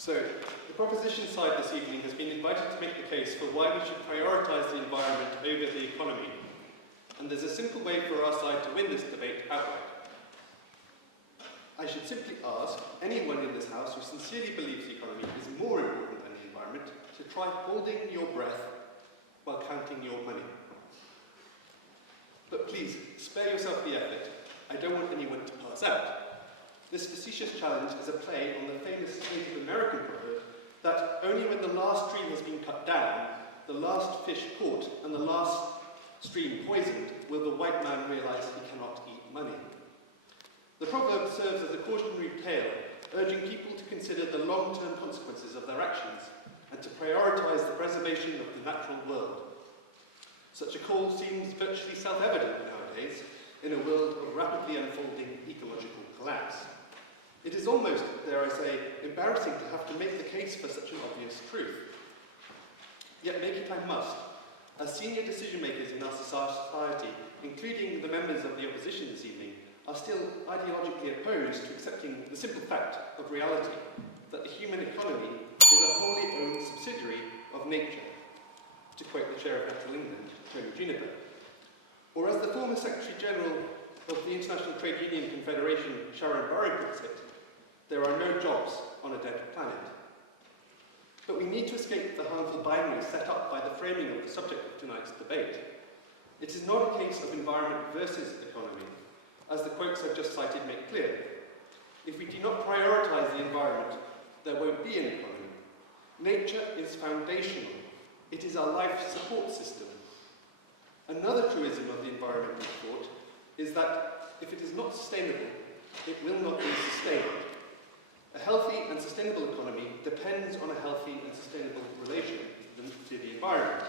So, the proposition side this evening has been invited to make the case for why we should prioritise the environment over the economy. And there's a simple way for our side to win this debate outright. I should simply ask anyone in this House who sincerely believes the economy is more important than the environment to try holding your breath while counting your money. But please, spare yourself the effort. I don't want anyone to pass out. This facetious challenge is a play on the famous Native American proverb that only when the last tree has been cut down, the last fish caught, and the last stream poisoned, will the white man realise he cannot eat money. The proverb serves as a cautionary tale, urging people to consider the long-term consequences of their actions and to prioritise the preservation of the natural world. Such a call seems virtually self-evident nowadays in a world of rapidly unfolding ecological collapse. It is almost, dare I say, embarrassing to have to make the case for such an obvious truth. Yet make it I must, as senior decision makers in our society, including the members of the opposition this evening, are still ideologically opposed to accepting the simple fact of reality that the human economy is a wholly owned subsidiary of nature, to quote the Chair of Central England, Tony Juniper. Or as the former Secretary General of the International Trade Union Confederation, Sharon Burrow, puts it, there are no jobs on a dead planet. But we need to escape the harmful binary set up by the framing of the subject of tonight's debate. It is not a case of environment versus economy, as the quotes I've just cited make clear. If we do not prioritise the environment, there won't be an economy. Nature is foundational. It is our life support system. Another truism of the environmental thought is that if it is not sustainable, it will not be sustained. A healthy and sustainable economy depends on a healthy and sustainable relation to the environment.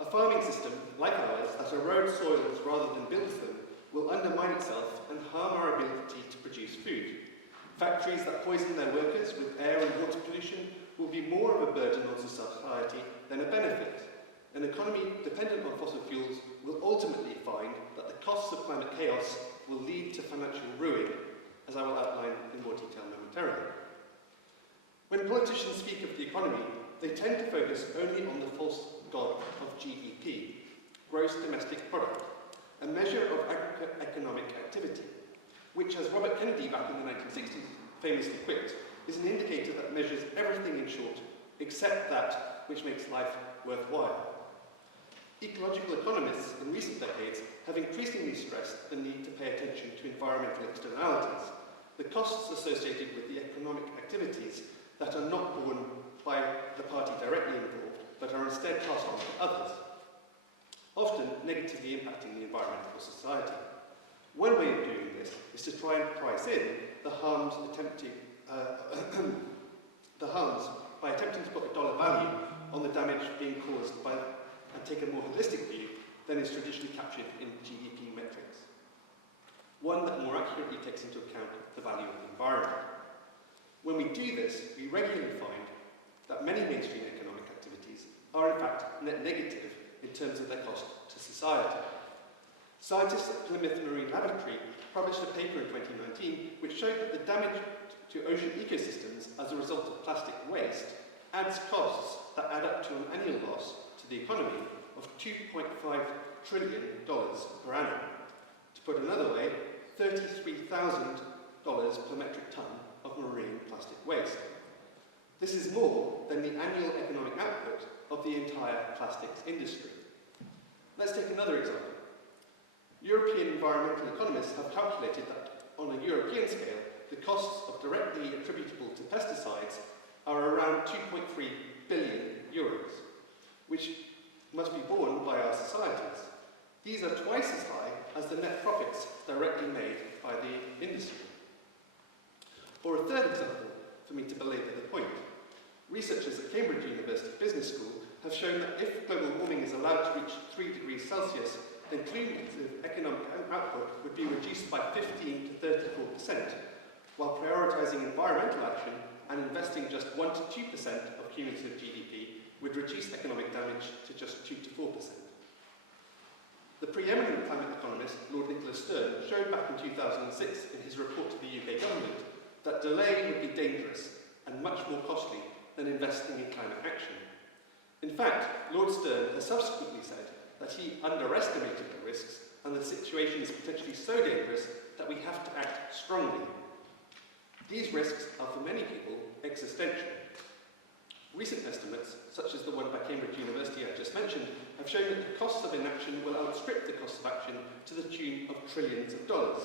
A farming system, like ours, that erodes soils rather than builds them, will undermine itself and harm our ability to produce food. Factories that poison their workers with air and water pollution will be more of a burden on society than a benefit. An economy dependent on fossil fuels will ultimately find that the costs of climate chaos will lead to financial ruin, as I will outline in more detail momentarily. When politicians speak of the economy, they tend to focus only on the false god of GDP, gross domestic product, a measure of aggregate economic activity, which, as Robert Kennedy back in the 1960s famously quipped, is an indicator that measures everything in short, except that which makes life worthwhile. Ecological economists in recent decades have increasingly stressed the need to pay attention to environmental externalities, the costs associated with the economic activities that are not borne by the party directly involved, but are instead passed on to others, often negatively impacting the environment or society. One way of doing this is to try and price in the harms by attempting to put a dollar value on the damage being caused by, and take a more holistic view than is traditionally captured in GDP metrics. One that more accurately takes into account the value of the environment. When we do this, we regularly find that many mainstream economic activities are in fact net negative in terms of their cost to society. Scientists at Plymouth Marine Laboratory published a paper in 2019 which showed that the damage to ocean ecosystems as a result of plastic waste adds costs that add up to an annual loss to the economy of $2.5 trillion per annum. To put another way, $33,000 per metric ton of marine plastic waste. This is more than the annual economic output of the entire plastics industry. Let's take another example. European environmental economists have calculated that, on a European scale, the costs of directly attributable to pesticides are around 2.3 billion euros, which must be borne by our societies. These are twice as high as the net profits directly made by the industry. Or a third example, for me to belabor the point. Researchers at Cambridge University Business School have shown that if global warming is allowed to reach 3 degrees Celsius, then cumulative economic output would be reduced by 15 to 34%, while prioritising environmental action and investing just 1 to 2% of cumulative GDP would reduce economic damage to just 2 to 4%. The preeminent climate economist, Lord Nicholas Stern, showed back in 2006 in his report to the UK government that delay would be dangerous and much more costly than investing in climate action. In fact, Lord Stern has subsequently said that he underestimated the risks and the situation is potentially so dangerous that we have to act strongly. These risks are for many people existential. Recent estimates, such as the one by Cambridge University I just mentioned, have shown that the costs of inaction will outstrip the costs of action to the tune of trillions of dollars.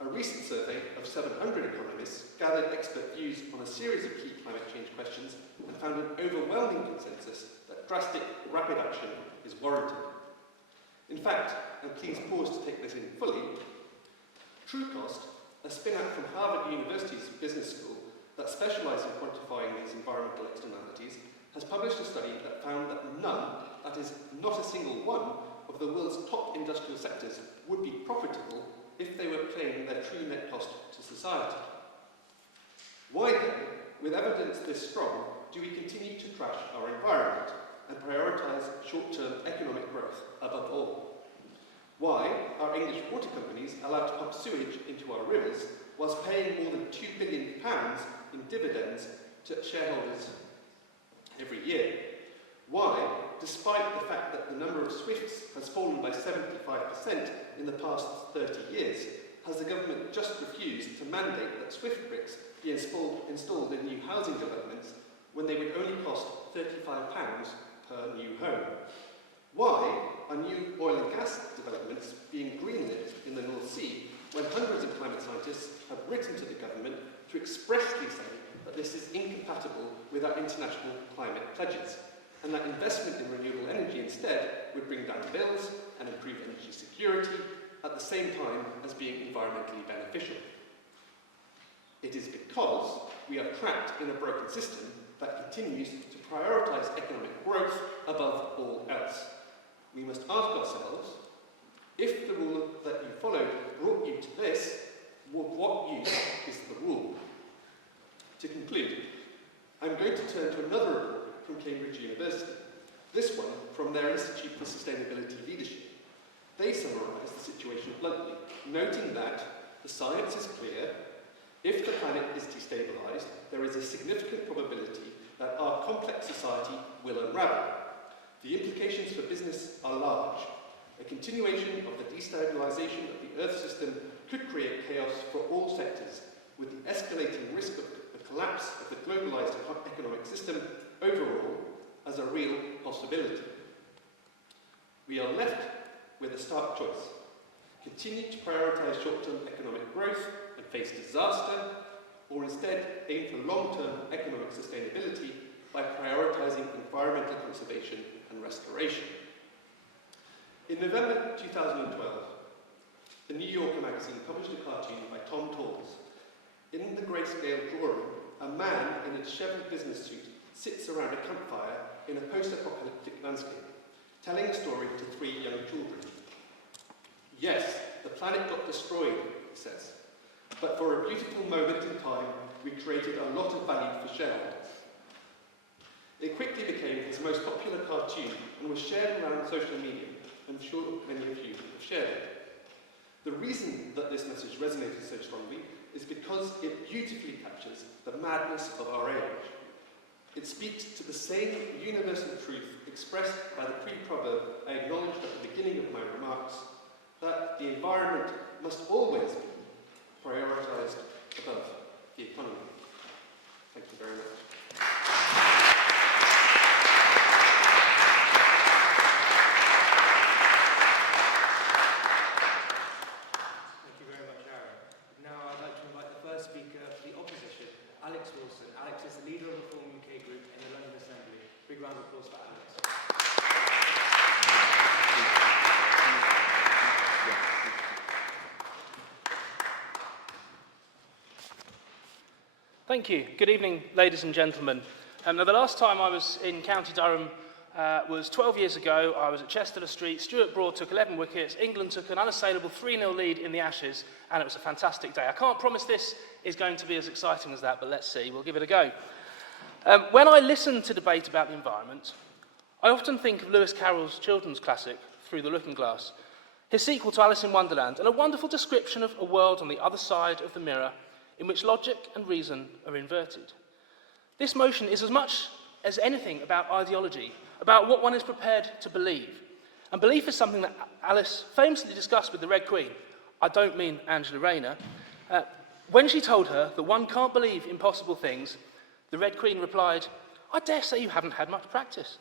A recent survey of 700 economists gathered expert views on a series of key climate change questions and found an overwhelming consensus that drastic, rapid action is warranted. In fact, and please pause to take this in fully, TrueCost, a spin-out from Harvard University's business school that specialises in quantifying these environmental externalities, has published a study that found that none, that is, not a single one, of the world's top industrial sectors would be profitable if they were paying their true net cost to society. Why then, with evidence this strong, do we continue to trash our environment and prioritise short-term economic growth above all? Why are English water companies allowed to pump sewage into our rivers whilst paying more than £2 billion in dividends to shareholders every year? Why, despite the fact that the number of swifts has fallen by 75% in the past 30 years, has the government just refused to mandate that swift bricks be installed in new housing developments when they would only cost £35 per new home? Why are new oil and gas developments being greenlit in the North Sea when hundreds of climate scientists have written to the government to expressly say that this is incompatible with our international climate pledges, and that investment in renewable energy instead would bring down bills and improve energy security at the same time as being environmentally beneficial? It is because we are trapped in a broken system that continues to prioritise economic growth above all else. We must ask ourselves, if the rule that you followed brought you to this, what use is the rule? To conclude, I'm going to turn to another report from Cambridge University, this one from their Institute for Sustainability Leadership. They summarise the situation bluntly, noting that the science is clear. If the planet is destabilised, there is a significant probability that our complex society will unravel. The implications for business are large. A continuation of the destabilisation of the Earth system could create chaos for all sectors, with the escalating risk of the collapse of the globalised economic system overall as a real possibility. We are left with a stark choice: continue to prioritise short-term economic growth and face disaster, or instead aim for long-term economic sustainability by prioritising environmental conservation and restoration. In November 2012, the New Yorker magazine published a cartoon by Tom Talls. In the grayscale drawing, a man in a dishevelled business suit sits around a campfire in a post-apocalyptic landscape, telling a story to 3 young children. Yes, the planet got destroyed, he says, but for a beautiful moment in time, we created a lot of value for shareholders. It quickly became his most popular cartoon and was shared around social media. I'm sure many of you have shared it. The reason that this message resonated so strongly is because it beautifully captures the madness of our age. It speaks to the same universal truth expressed by the pre-proverb I acknowledged at the beginning of my remarks, that the environment must always be prioritised above the economy. Thank you very much. Thank you. Good evening, ladies and gentlemen. Now, the last time I was in County Durham was 12 years ago. I was at Chester Street. Stuart Broad took 11 wickets. England took an unassailable 3-0 lead in the Ashes, and it was a fantastic day. I can't promise this is going to be as exciting as that, but let's see. We'll give it a go. When I listen to debate about the environment, I often think of Lewis Carroll's children's classic, Through the Looking Glass, his sequel to Alice in Wonderland, and a wonderful description of a world on the other side of the mirror in which logic and reason are inverted. This motion is as much as anything about ideology, about what one is prepared to believe. And belief is something that Alice famously discussed with the Red Queen. I don't mean Angela Rayner. When she told her that one can't believe impossible things, the Red Queen replied, "I dare say you haven't had much practice.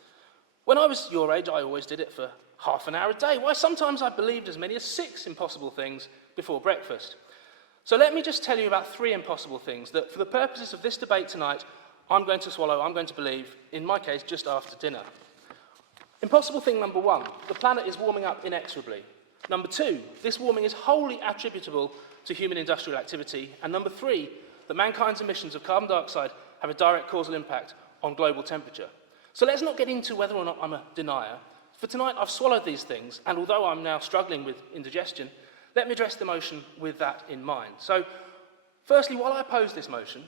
When I was your age, I always did it for half an hour a day. Why, sometimes I believed as many as 6 impossible things before breakfast." So let me just tell you about 3 impossible things that, for the purposes of this debate tonight, I'm going to swallow, I'm going to believe, in my case, just after dinner. Impossible thing number 1, the planet is warming up inexorably. Number 2, this warming is wholly attributable to human industrial activity. And number 3, that mankind's emissions of carbon dioxide have a direct causal impact on global temperature. So let's not get into whether or not I'm a denier. For tonight, I've swallowed these things, and although I'm now struggling with indigestion, let me address the motion with that in mind. So, firstly, while I oppose this motion,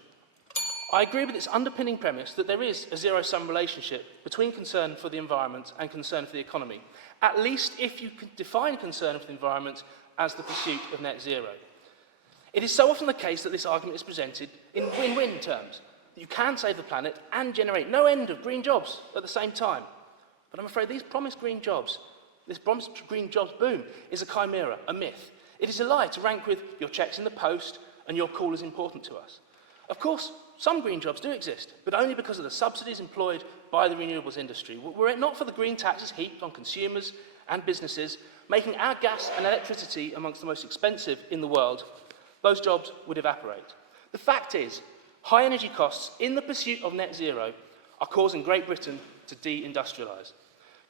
I agree with its underpinning premise that there is a zero-sum relationship between concern for the environment and concern for the economy, at least if you can define concern for the environment as the pursuit of net zero. It is so often the case that this argument is presented in win-win terms, that you can save the planet and generate no end of green jobs at the same time. But I'm afraid these promised green jobs, this promised green jobs boom, is a chimera, a myth. It is a lie to rank with your checks in the post and your call is important to us. Of course, some green jobs do exist, but only because of the subsidies employed by the renewables industry. Were it not for the green taxes heaped on consumers and businesses, making our gas and electricity amongst the most expensive in the world, those jobs would evaporate. The fact is, high energy costs in the pursuit of net zero are causing Great Britain to de-industrialise.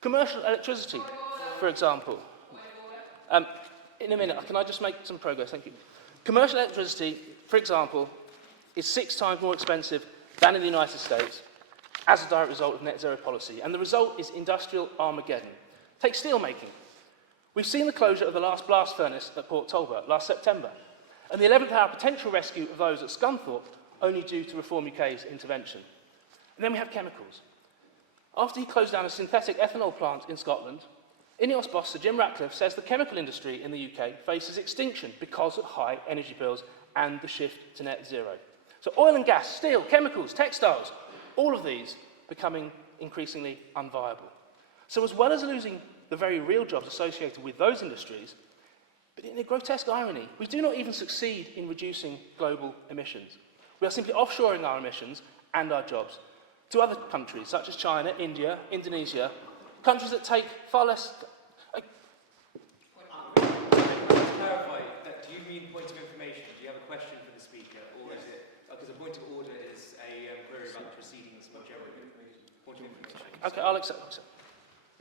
Commercial electricity, for example. In a minute, can I just make some progress? Thank you. Commercial electricity, for example, is 6 times more expensive than in the United States as a direct result of net zero policy. And the result is industrial Armageddon. Take steelmaking. We've seen the closure of the last blast furnace at Port Talbot last September, and the 11th hour potential rescue of those at Scunthorpe only due to Reform UK's intervention. And then we have chemicals. After he closed down a synthetic ethanol plant in Scotland, INEOS boss Sir Jim Ratcliffe says the chemical industry in the UK faces extinction because of high energy bills and the shift to net zero. So oil and gas, steel, chemicals, textiles, all of these becoming increasingly unviable. So as well as losing the very real jobs associated with those industries, but in a grotesque irony, we do not even succeed in reducing global emissions. We are simply offshoring our emissions and our jobs to other countries such as China, India, Indonesia, countries that take far less... Clarify, do you mean point of information? Do you have a question for the speaker, or is it... Because a point of order is a query about the proceedings more generally. Point of information. Okay, I'll accept.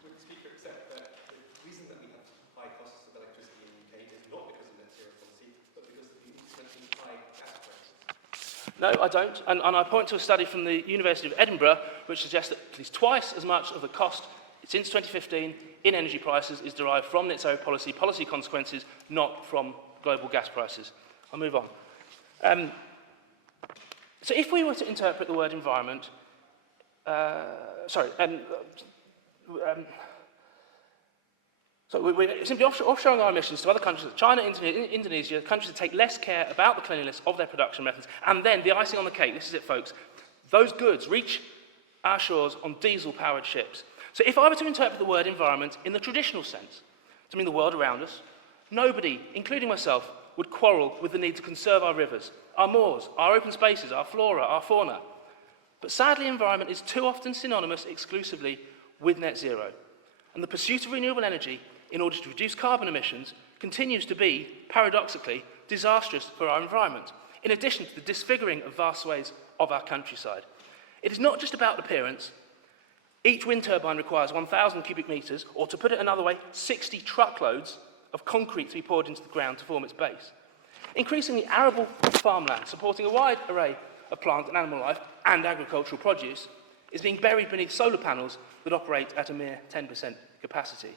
Would the Speaker accept that the reason that we have high costs of electricity in the UK is not because of net zero policy, but because of the mentioned high gas prices? No, I don't. And I point to a study from the University of Edinburgh which suggests that at least twice as much of the cost since 2015 in energy prices is derived from net zero policy consequences, not from global gas prices. I'll move on. So if we were to interpret the word environment, so we're simply offshoring our emissions to other countries like China, Indonesia, countries that take less care about the cleanliness of their production methods, and then the icing on the cake, this is it folks, those goods reach our shores on diesel-powered ships. So if I were to interpret the word environment in the traditional sense, to mean the world around us, nobody, including myself, would quarrel with the need to conserve our rivers, our moors, our open spaces, our flora, our fauna. But sadly, environment is too often synonymous exclusively with net zero. And the pursuit of renewable energy in order to reduce carbon emissions continues to be, paradoxically, disastrous for our environment, in addition to the disfiguring of vast swathes of our countryside. It is not just about appearance. Each wind turbine requires 1,000 cubic metres, or to put it another way, 60 truckloads of concrete to be poured into the ground to form its base. Increasingly arable farmland, supporting a wide array of plant and animal life and agricultural produce, is being buried beneath solar panels that operate at a mere 10% capacity.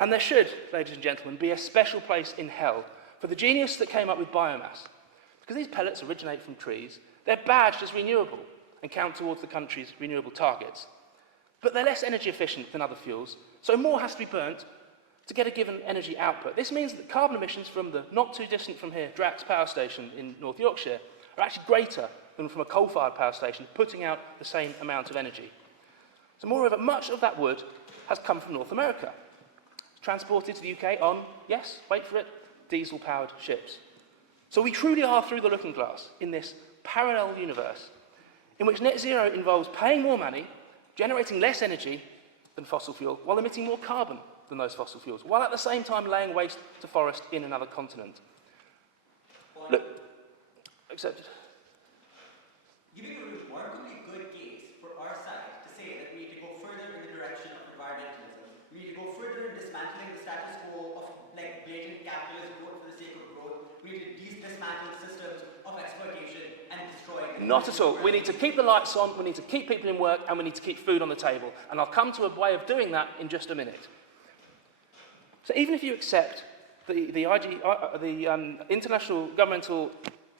And there should, ladies and gentlemen, be a special place in hell for the genius that came up with biomass. Because these pellets originate from trees, they're badged as renewable and count towards the country's renewable targets. But they're less energy efficient than other fuels, so more has to be burnt to get a given energy output. This means that carbon emissions from the not too distant from here Drax power station in North Yorkshire are actually greater than from a coal-fired power station putting out the same amount of energy. So moreover, much of that wood has come from North America, transported to the UK on, yes, wait for it, diesel-powered ships. So we truly are through the looking glass in this parallel universe in which net zero involves paying more money, generating less energy than fossil fuel, while emitting more carbon than those fossil fuels, while at the same time laying waste to forest in another continent. Look, accepted. Giving a remarkably good case for our side to say that we need to go further in the direction of environmentalism. We need to go further in dismantling the status quo of blatant capitalist growth for the sake of growth. We need to dismantle systems of exploitation and destroy them. Not at all. We need to keep the lights on, we need to keep people in work, and we need to keep food on the table. And I'll come to a way of doing that in just a minute. So even if you accept the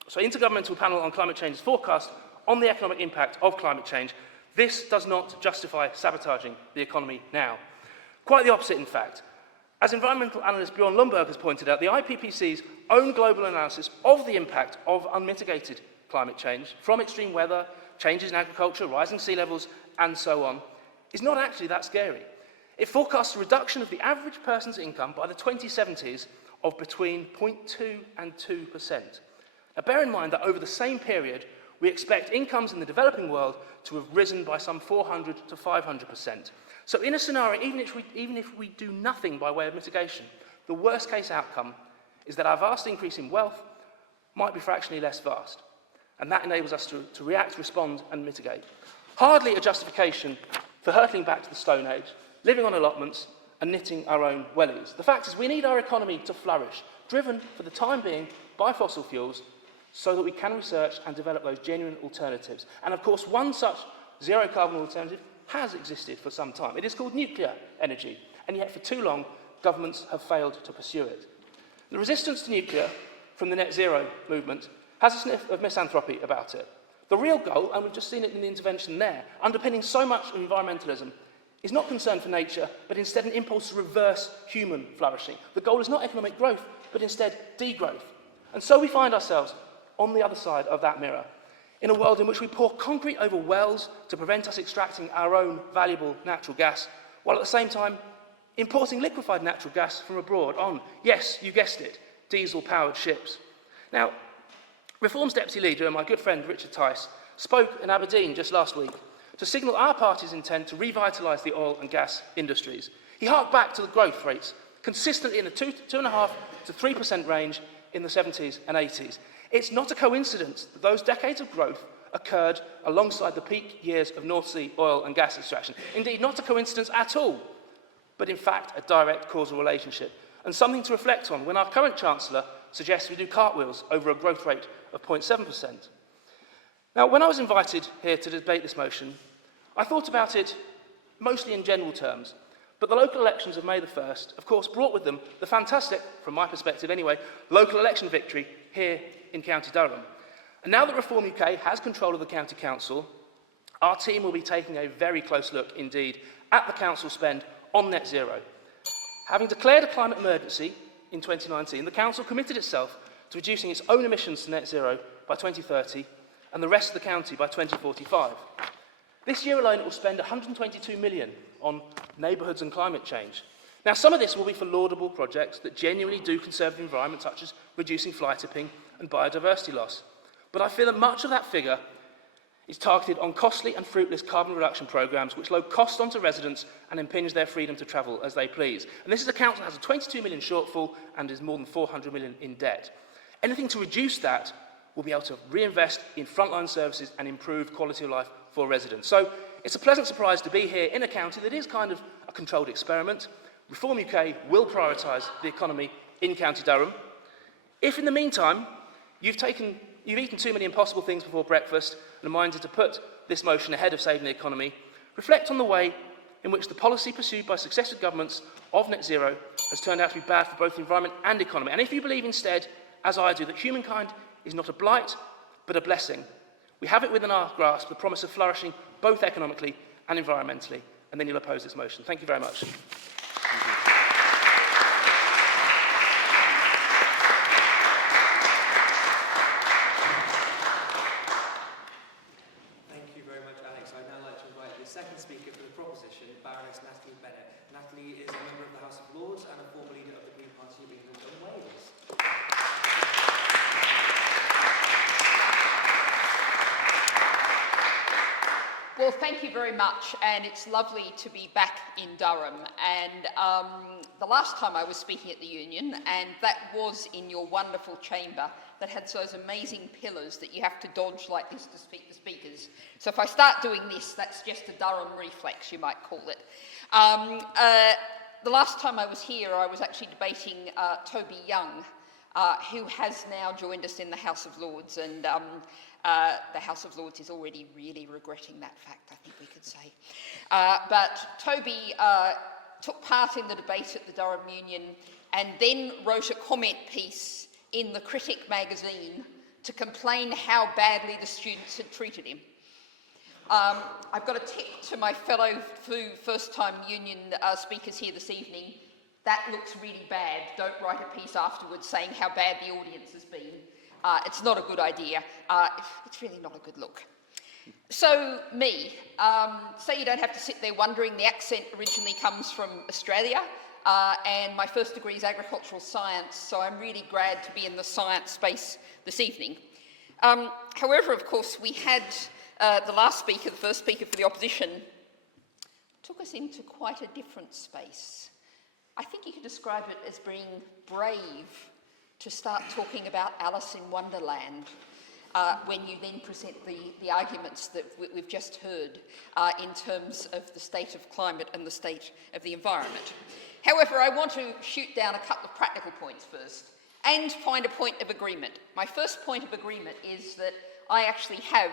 Intergovernmental Panel on Climate Change's forecast on the economic impact of climate change, this does not justify sabotaging the economy now. Quite the opposite, in fact. As environmental analyst Bjorn Lundberg has pointed out, the IPCC's own global analysis of the impact of unmitigated climate change, from extreme weather, changes in agriculture, rising sea levels, and so on, is not actually that scary. It forecasts a reduction of the average person's income by the 2070s of between 0.2 and 2%. Now, bear in mind that over the same period, we expect incomes in the developing world to have risen by some 400 to 500%. So in a scenario, even if we do nothing by way of mitigation, the worst case outcome is that our vast increase in wealth might be fractionally less vast. And that enables us to react, respond, and mitigate. Hardly a justification for hurtling back to the Stone Age, living on allotments, and knitting our own wellies. The fact is we need our economy to flourish, driven for the time being by fossil fuels, so that we can research and develop those genuine alternatives. And of course, one such zero-carbon alternative has existed for some time. It is called nuclear energy, and yet for too long, governments have failed to pursue it. The resistance to nuclear from the net zero movement has a sniff of misanthropy about it. The real goal, and we've just seen it in the intervention there, underpinning so much of environmentalism, is not concern for nature, but instead an impulse to reverse human flourishing. The goal is not economic growth, but instead degrowth. And so we find ourselves on the other side of that mirror, in a world in which we pour concrete over wells to prevent us extracting our own valuable natural gas, while at the same time importing liquefied natural gas from abroad on, yes, you guessed it, diesel-powered ships. Now, Reform's deputy leader and my good friend Richard Tice spoke in Aberdeen just last week to signal our party's intent to revitalise the oil and gas industries. He harked back to the growth rates, consistently in the 2.5% to 3% range in the 70s and 80s. It's not a coincidence that those decades of growth occurred alongside the peak years of North Sea oil and gas extraction. Indeed, not a coincidence at all, but in fact a direct causal relationship, and something to reflect on when our current Chancellor suggests we do cartwheels over a growth rate of 0.7%. Now, when I was invited here to debate this motion, I thought about it mostly in general terms, but the local elections of May the 1st, of course, brought with them the fantastic, from my perspective anyway, local election victory here in County Durham. And now that Reform UK has control of the County Council, our team will be taking a very close look indeed at the Council spend on net zero. Having declared a climate emergency in 2019, the Council committed itself to reducing its own emissions to net zero by 2030 and the rest of the county by 2045. This year alone, it will spend £122 million on neighbourhoods and climate change. Now, some of this will be for laudable projects that genuinely do conserve the environment, such as reducing fly tipping and biodiversity loss. But I feel that much of that figure is targeted on costly and fruitless carbon reduction programmes which load cost onto residents and impinge their freedom to travel as they please. And this is a council that has a 22 million shortfall and is more than 400 million in debt. Anything to reduce that will be able to reinvest in frontline services and improve quality of life for residents. So it's a pleasant surprise to be here in a county that is kind of a controlled experiment. Reform UK will prioritise the economy in County Durham. If in the meantime you've eaten too many impossible things before breakfast and are minded to put this motion ahead of saving the economy, reflect on the way in which the policy pursued by successive governments of net zero has turned out to be bad for both the environment and economy. And if you believe instead, as I do, that humankind is not a blight but a blessing, we have it within our grasp the promise of flourishing both economically and environmentally, and then you'll oppose this motion. Thank you very much. second speaker for the proposition, Baroness Bennett. Natalie is a member of the House of Lords and a former leader of the Green Party of England and Wales. Well, thank you very much, and it's lovely to be back in Durham. And the last time I was speaking at the Union, and that was in your wonderful chamber that had those amazing pillars that you have to dodge like this to speak to speakers. So if I start doing this, that's just a Durham reflex, you might call it. The last time I was here, I was actually debating Toby Young, who has now joined us in the House of Lords, and the House of Lords is already really regretting that fact, I think we could say. But Toby took part in the debate at the Durham Union and then wrote a comment piece in the Critic magazine to complain how badly the students had treated him. I've got a tip to my fellow first-time Union speakers here this evening. That looks really bad. Don't write a piece afterwards saying how bad the audience has been. It's not a good idea. It's really not a good look. So, me. So you don't have to sit there wondering. The accent originally comes from Australia, and my first degree is agricultural science, so I'm really glad to be in the science space this evening. However, of course, we had the last speaker, the first speaker for the opposition, took us into quite a different space. I think you could describe it as being brave to start talking about Alice in Wonderland when you then present the arguments that we've just heard in terms of the state of climate and the state of the environment. However, I want to shoot down a couple of practical points first and find a point of agreement. My first point of agreement is that I actually have,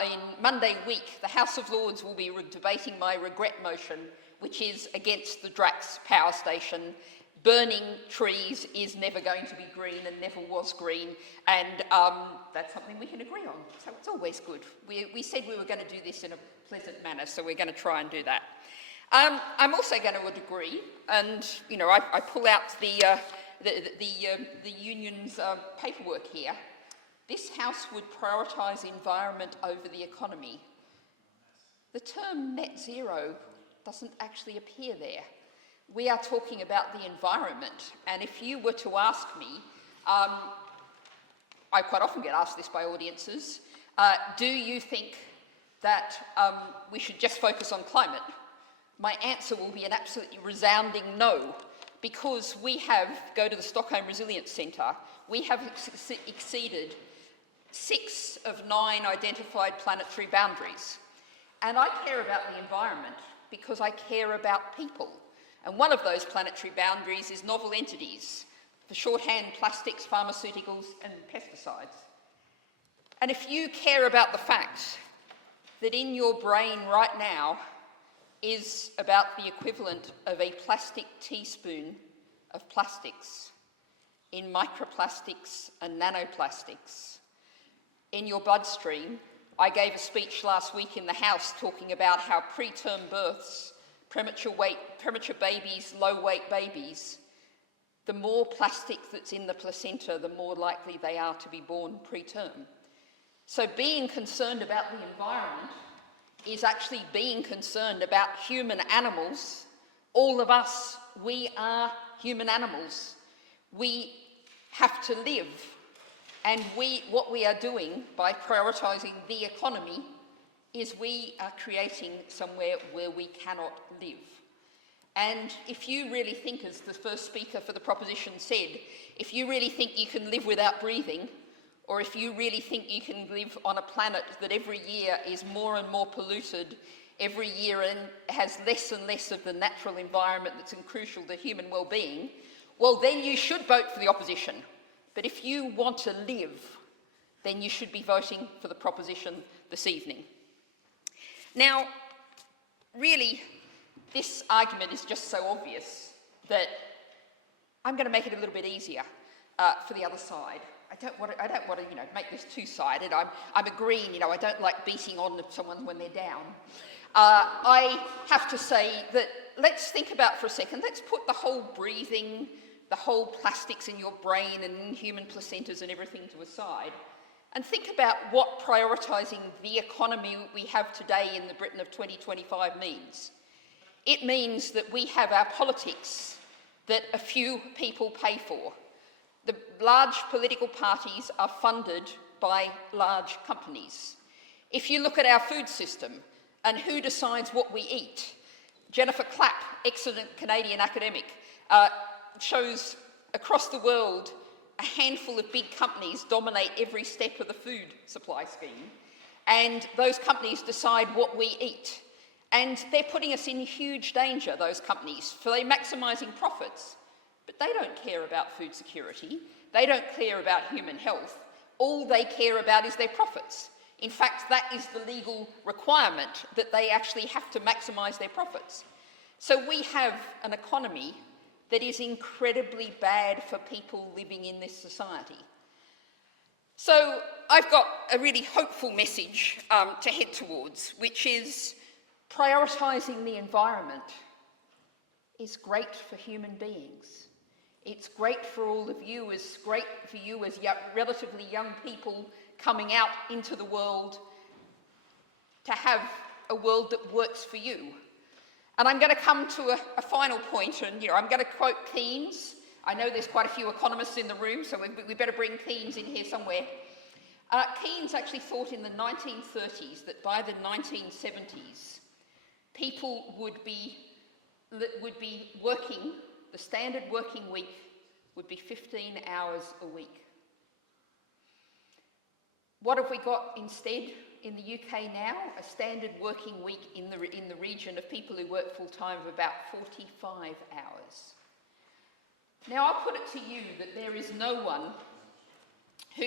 in Monday week, the House of Lords will be debating my regret motion, which is against the Drax power station. Burning trees is never going to be green and never was green, and that's something we can agree on, so it's always good. We said we were going to do this in a pleasant manner, so we're going to try and do that. I'm also going to agree, and you know, I pull out the union's paperwork here. This House would prioritise environment over the economy. The term net zero doesn't actually appear there. We are talking about the environment, and if you were to ask me, I quite often get asked this by audiences, do you think that we should just focus on climate? My answer will be an absolutely resounding no, because we have, go to the Stockholm Resilience Centre, we have exceeded 6 of 9 identified planetary boundaries. And I care about the environment because I care about people. And one of those planetary boundaries is novel entities, for shorthand plastics, pharmaceuticals, and pesticides. And if you care about the fact that in your brain right now is about the equivalent of a plastic teaspoon of plastics, in microplastics and nanoplastics, in your bloodstream, I gave a speech last week in the House talking about how preterm births, premature babies, low-weight babies, the more plastic that's in the placenta, the more likely they are to be born preterm. So being concerned about the environment is actually being concerned about human animals. All of us, we are human animals. We have to live. And what we are doing by prioritising the economy is we are creating somewhere where we cannot live. And if you really think, as the first speaker for the proposition said, if you really think you can live without breathing, or if you really think you can live on a planet that every year is more and more polluted, every year and has less and less of the natural environment that's crucial to human well-being, well, then you should vote for the opposition. But if you want to live, then you should be voting for the proposition this evening. Now, really, this argument is just so obvious that I'm going to make it a little bit easier for the other side. I don't want to, make this two-sided. I'm agreeing, I don't like beating on someone when they're down. I have to say that let's think about for a second, let's put the whole breathing, the whole plastics in your brain and in human placentas and everything to a side, And think about what prioritising the economy we have today in the Britain of 2025 means. It means that we have our politics that a few people pay for. The large political parties are funded by large companies. If you look at our food system and who decides what we eat, Jennifer Clapp, excellent Canadian academic, shows across the world a handful of big companies dominate every step of the food supply scheme, and those companies decide what we eat. And they're putting us in huge danger, those companies, for they're maximising profits. But they don't care about food security. They don't care about human health. All they care about is their profits. In fact, that is the legal requirement, that they actually have to maximise their profits. So we have an economy that is incredibly bad for people living in this society. So I've got a really hopeful message to head towards, which is prioritising the environment is great for human beings. It's great for all of you, it's great for you as relatively young people coming out into the world to have a world that works for you. And I'm going to come to a final point, and I'm going to quote Keynes. I know there's quite a few economists in the room, so we better bring Keynes in here somewhere. Keynes actually thought in the 1930s that by the 1970s, people would be working, the standard working week would be 15 hours a week. What have we got instead in the UK now? A standard working week in the region of people who work full-time of about 45 hours. Now, I'll put it to you that there is no one who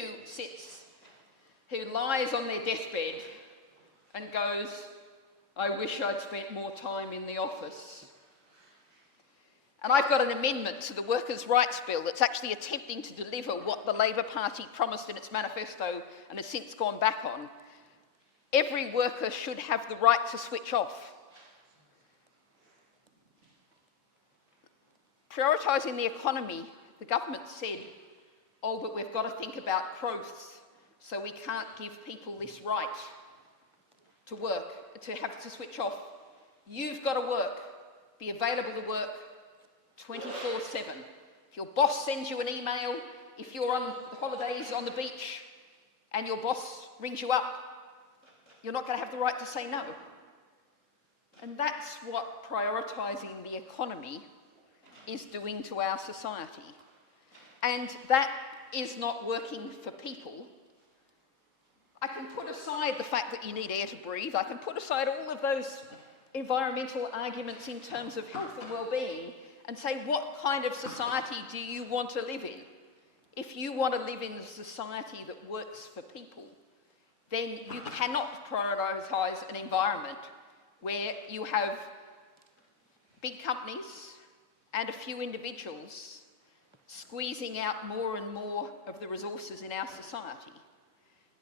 lies on their deathbed and goes, I wish I'd spent more time in the office. And I've got an amendment to the Workers' Rights Bill that's actually attempting to deliver what the Labor Party promised in its manifesto and has since gone back on. Every worker should have the right to switch off. Prioritising the economy, the government said, oh, but we've got to think about growth, so we can't give people this right to work, to have to switch off. You've got to work, be available to work 24/7. If your boss sends you an email, if you're on holidays on the beach and your boss rings you up, you're not going to have the right to say no. And that's what prioritising the economy is doing to our society. And that is not working for people. I can put aside the fact that you need air to breathe. I can put aside all of those environmental arguments in terms of health and well-being and say, what kind of society do you want to live in? If you want to live in a society that works for people, then you cannot prioritise an environment where you have big companies and a few individuals squeezing out more and more of the resources in our society.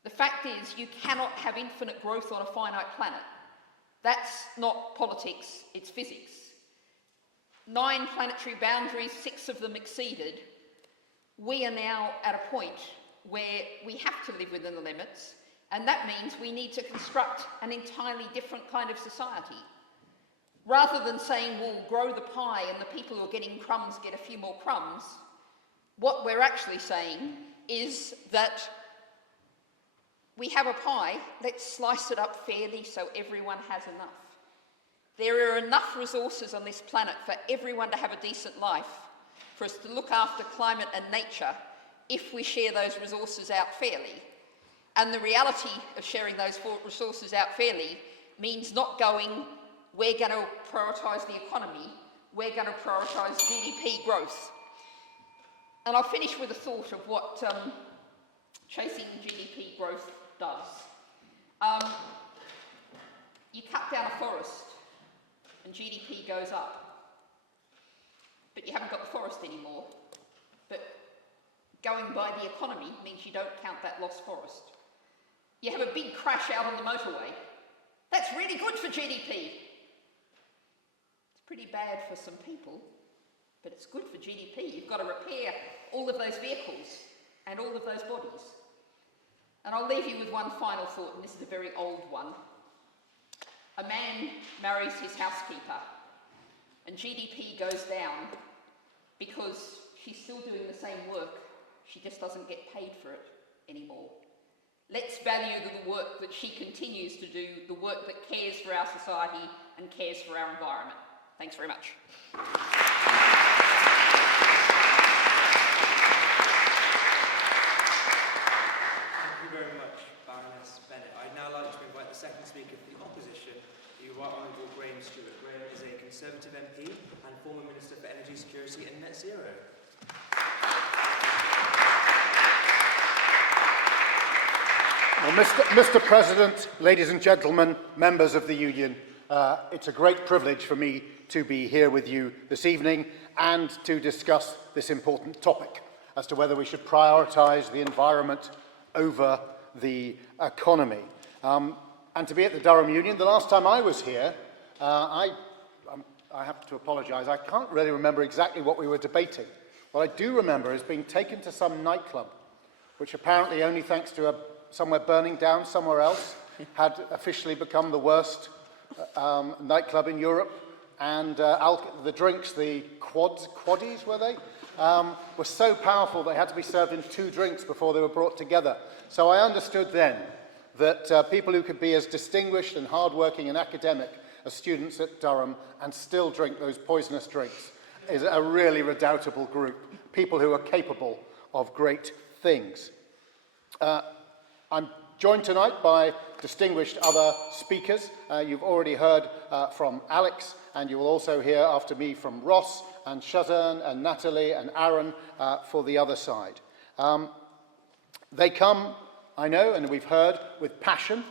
The fact is, you cannot have infinite growth on a finite planet. That's not politics, it's physics. 9 planetary boundaries, 6 of them exceeded. We are now at a point where we have to live within the limits, and that means we need to construct an entirely different kind of society. Rather than saying we'll grow the pie and the people who are getting crumbs get a few more crumbs, what we're actually saying is that we have a pie, let's slice it up fairly so everyone has enough. There are enough resources on this planet for everyone to have a decent life, for us to look after climate and nature if we share those resources out fairly. And the reality of sharing those resources out fairly means not going, we're going to prioritise the economy, we're going to prioritise GDP growth. And I'll finish with a thought of what chasing GDP growth does. You cut down a forest and GDP goes up, but you haven't got the forest anymore. But going by the economy means you don't count that lost forest. You have a big crash out on the motorway. That's really good for GDP. It's pretty bad for some people, but it's good for GDP. You've got to repair all of those vehicles and all of those bodies. And I'll leave you with one final thought, and this is a very old one. A man marries his housekeeper, and GDP goes down because she's still doing the same work, she just doesn't get paid for it anymore. Let's value the work that she continues to do, the work that cares for our society and cares for our environment. Thanks very much. Thank you very much, Baroness Bennett. I'd now like to invite the second speaker for the opposition, the Right Honourable Graham Stuart. Graham is a Conservative MP and former Minister for Energy Security and Net Zero. Well, Mr. President, ladies and gentlemen, members of the Union, it's a great privilege for me to be here with you this evening and to discuss this important topic as to whether we should prioritise the environment over the economy. And to be at the Durham Union, the last time I was here, I have to apologise, I can't really remember exactly what we were debating. What I do remember is being taken to some nightclub, which apparently only thanks to somewhere burning down somewhere else, had officially become the worst nightclub in Europe. And the drinks, the quaddies, were they? Were so powerful they had to be served in 2 drinks before they were brought together. So I understood then that people who could be as distinguished and hardworking and academic as students at Durham and still drink those poisonous drinks is a really redoubtable group, people who are capable of great things. I'm joined tonight by distinguished other speakers. You've already heard from Alex, and you will also hear after me from Ross and Shahzen and Natalie and Aaron for the other side. They come, I know, and we've heard, with passion,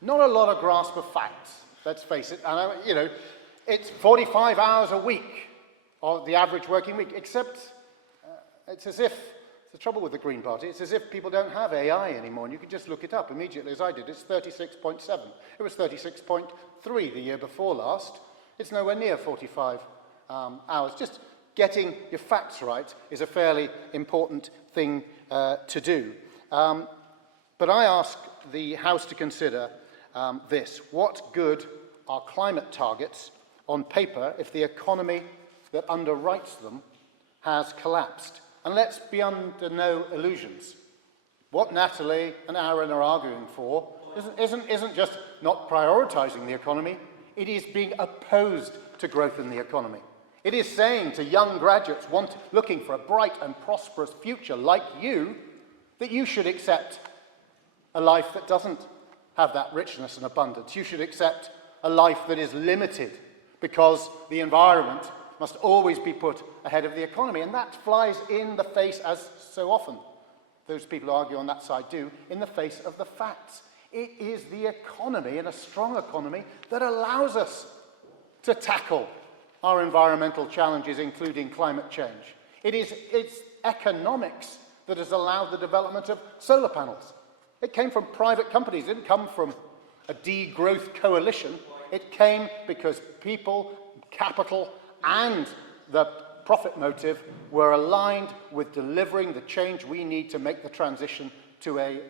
not a lot of grasp of facts, let's face it. And, you know, it's 45 hours a week, or the average working week, except it's as if, the trouble with the Green Party, it's as if people don't have AI anymore, and you can just look it up immediately, as I did. It's 36.7. It was 36.3 the year before last. It's nowhere near 45 hours. Just getting your facts right is a fairly important thing to do. But I ask the House to consider this. What good are climate targets on paper if the economy that underwrites them has collapsed? And let's be under no illusions. What Natalie and Aaron are arguing for isn't just not prioritising the economy, it is being opposed to growth in the economy. It is saying to young graduates looking for a bright and prosperous future like you, that you should accept a life that doesn't have that richness and abundance. You should accept a life that is limited because the environment must always be put ahead of the economy. And that flies in the face, as so often those people who argue on that side do, in the face of the facts. It is the economy, and a strong economy, that allows us to tackle our environmental challenges, including climate change. It's economics that has allowed the development of solar panels. It came from private companies. It didn't come from a degrowth coalition. It came because people, capital, and the profit motive were aligned with delivering the change we need to make the transition to a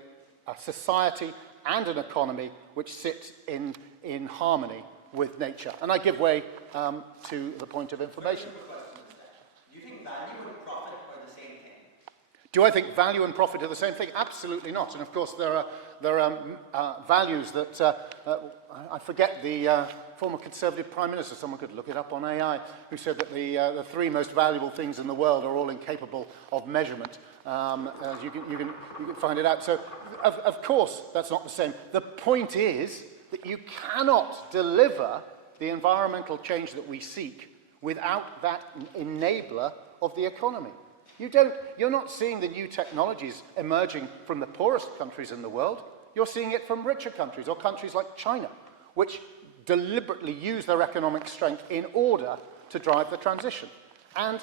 society and an economy which sits in harmony with nature. And I give way to the point of information. Do you think value and profit are the same thing? Do I think value and profit are the same thing? Absolutely not. And of course there are values that I forget the former Conservative Prime Minister, someone could look it up on AI, who said that the 3 most valuable things in the world are all incapable of measurement. You can find it out. So of course that's not the same. The point is that you cannot deliver the environmental change that we seek without that enabler of the economy. You're not seeing the new technologies emerging from the poorest countries in the world. You're seeing it from richer countries, or countries like China, which deliberately use their economic strength in order to drive the transition. And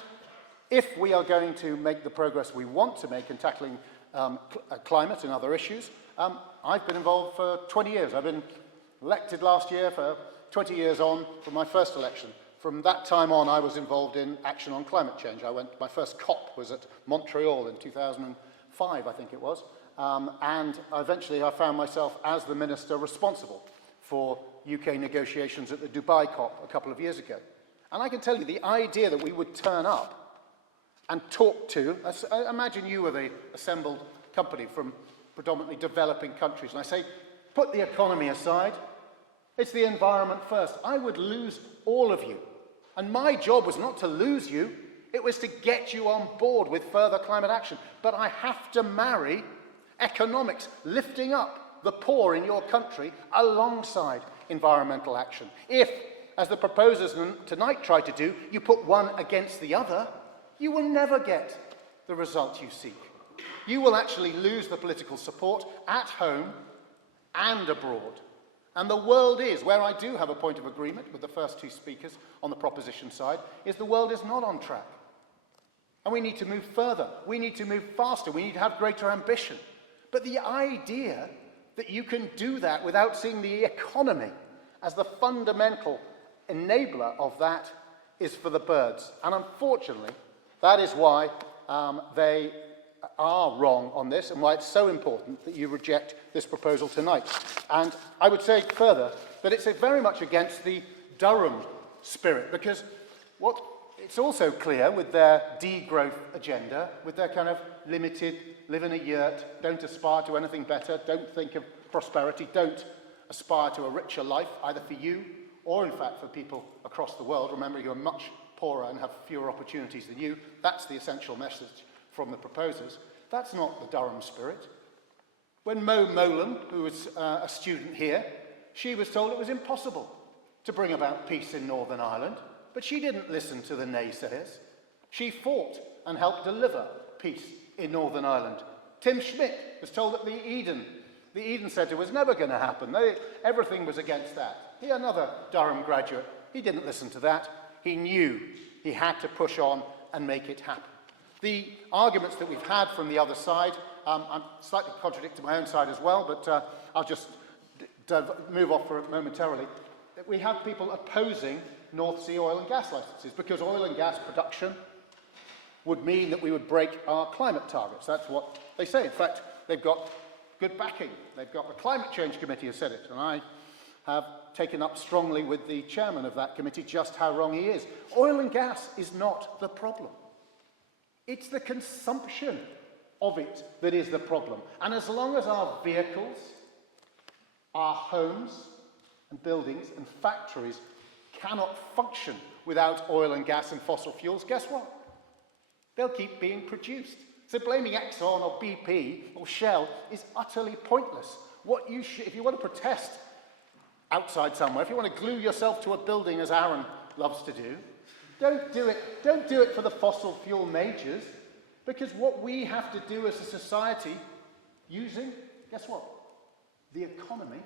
if we are going to make the progress we want to make in tackling climate and other issues, I've been involved for 20 years. I've been elected last year for 20 years on from my first election. From that time on, I was involved in action on climate change. My first COP was at Montreal in 2005, I think it was. and eventually I found myself as the minister responsible for UK negotiations at the Dubai COP a couple of years ago. And I can tell you, the idea that we would turn up and talk to, imagine you were the assembled company from predominantly developing countries, and I say, put the economy aside, it's the environment first. I would lose all of you. And my job was not to lose you, it was to get you on board with further climate action. But I have to marry economics, lifting up the poor in your country alongside environmental action. If, as the proposers tonight try to do, you put one against the other, you will never get the result you seek. You will actually lose the political support at home and abroad. And the world is, where I do have a point of agreement with the first two speakers on the proposition side, is the world is not on track. And we need to move further. We need to move faster. We need to have greater ambition. But the idea that you can do that without seeing the economy as the fundamental enabler of that is for the birds. And unfortunately, that is why they are wrong on this and why it's so important that you reject this proposal tonight. And I would say further that it's very much against the Durham spirit, because it's also clear with their degrowth agenda, with their kind of limited, live in a yurt, don't aspire to anything better, don't think of prosperity, don't aspire to a richer life, either for you or, in fact, for people across the world. Remember, you're much poorer and have fewer opportunities than you. That's the essential message from the proposers. That's not the Durham spirit. When Mo Molan, who was a student here, she was told it was impossible to bring about peace in Northern Ireland, but she didn't listen to the naysayers. She fought and helped deliver peace in Northern Ireland. Tim Schmidt was told that the Eden Centre was never going to happen. Everything was against that. He, another Durham graduate, he didn't listen to that. He knew he had to push on and make it happen. The arguments that we've had from the other side, I'm slightly contradicting my own side as well, but I'll just move off for it momentarily. We have people opposing North Sea oil and gas licences because oil and gas production would mean that we would break our climate targets. That's what they say. In fact, they've got good backing. They've got the Climate Change Committee has said it, and I have taken up strongly with the chairman of that committee just how wrong he is. Oil and gas is not the problem. It's the consumption of it that is the problem. And as long as our vehicles, our homes and buildings and factories cannot function without oil and gas and fossil fuels, guess what? They'll keep being produced. So blaming Exxon or BP or Shell is utterly pointless. If you want to protest outside somewhere, if you want to glue yourself to a building as Aaron loves to do, don't do it for the fossil fuel majors, because what we have to do as a society using, guess what? The economy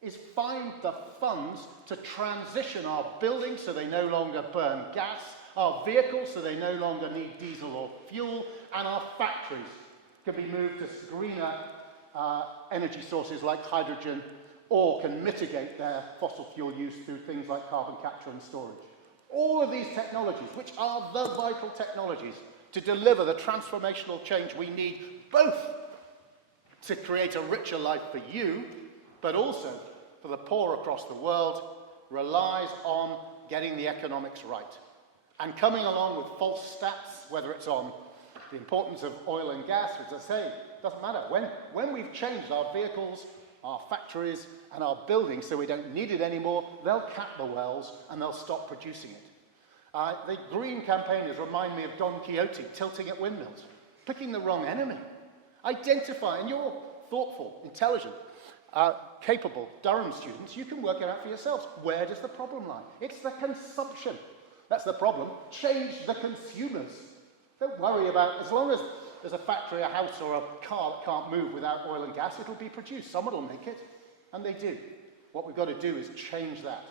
is find the funds to transition our buildings so they no longer burn gas, our vehicles so they no longer need diesel or fuel, and our factories can be moved to greener energy sources like hydrogen, or can mitigate their fossil fuel use through things like carbon capture and storage. All of these technologies, which are the vital technologies to deliver the transformational change we need, both to create a richer life for you, but also for the poor across the world, relies on getting the economics right. And coming along with false stats, whether it's on the importance of oil and gas, as I say, doesn't matter. When we've changed our vehicles, our factories, and our buildings so we don't need it anymore, they'll cap the wells and they'll stop producing it. The green campaigners remind me of Don Quixote tilting at windmills, picking the wrong enemy. Identify, and you're thoughtful, intelligent, capable Durham students, you can work it out for yourselves. Where does the problem lie? It's the consumption. That's the problem. Change the consumers. Don't worry about, as long as there's a factory, a house, or a car that can't move without oil and gas, it'll be produced. Someone will make it, and they do. What we've got to do is change that.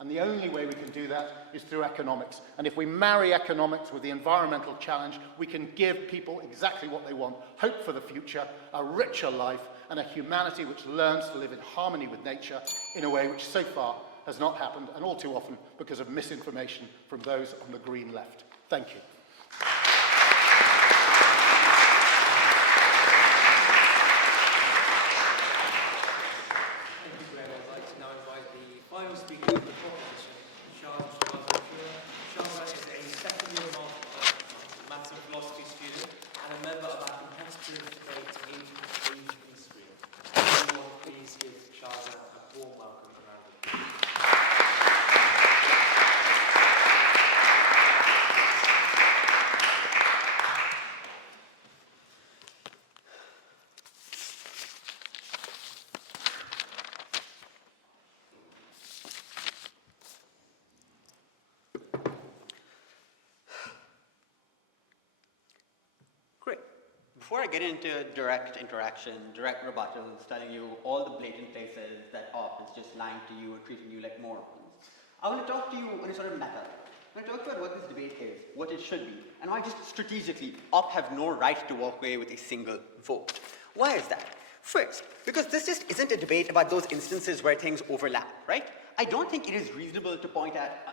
And the only way we can do that is through economics. And if we marry economics with the environmental challenge, we can give people exactly what they want: hope for the future, a richer life, and a humanity which learns to live in harmony with nature in a way which so far has not happened, and all too often because of misinformation from those on the green left. Thank you. final speaker of the proposition, Shahzen Chauhan. Shahzen is a second-year maths and philosophy student and a member of our competitive debate Asian history. Everyone, please give Shahzen a warm welcome and round of applause. Great. Before I get into direct interaction, direct rebuttals, telling you all the blatant places that op is just lying to you and treating you like morons, I want to talk to you on a sort of meta. I want to talk about what this debate is, what it should be, and why just strategically op have no right to walk away with a single vote. Why is that? First, because this just isn't a debate about those instances where things overlap, right? I don't think it is reasonable to point at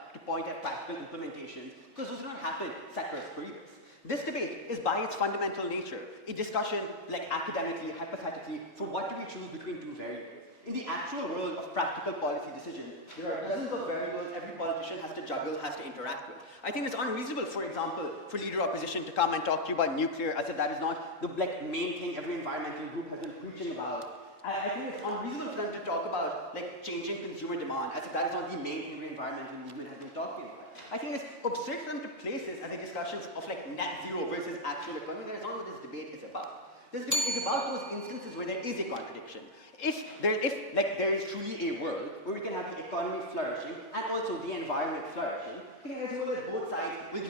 practical implementations because those do not happen ceteris paribus. This debate is by its fundamental nature a discussion, like academically, hypothetically, for what do we choose between two variables. In the actual world of practical policy decisions, there are dozens of variables every politician has to juggle, has to interact with. I think it's unreasonable, for example, for leader opposition to come and talk to you about nuclear as if that is not the main thing every environmental group has been preaching about. I think it's unreasonable for them to talk about changing consumer demand as if that is not the main thing every environmental movement has been talking about. I think it's absurd for them to place this as a discussion of net zero versus actual economy. That is not what this debate is about. This debate is about those instances where there is a contradiction. If there is truly a world where we can have the economy flourishing and also the environment flourishing, I think as well as both sides will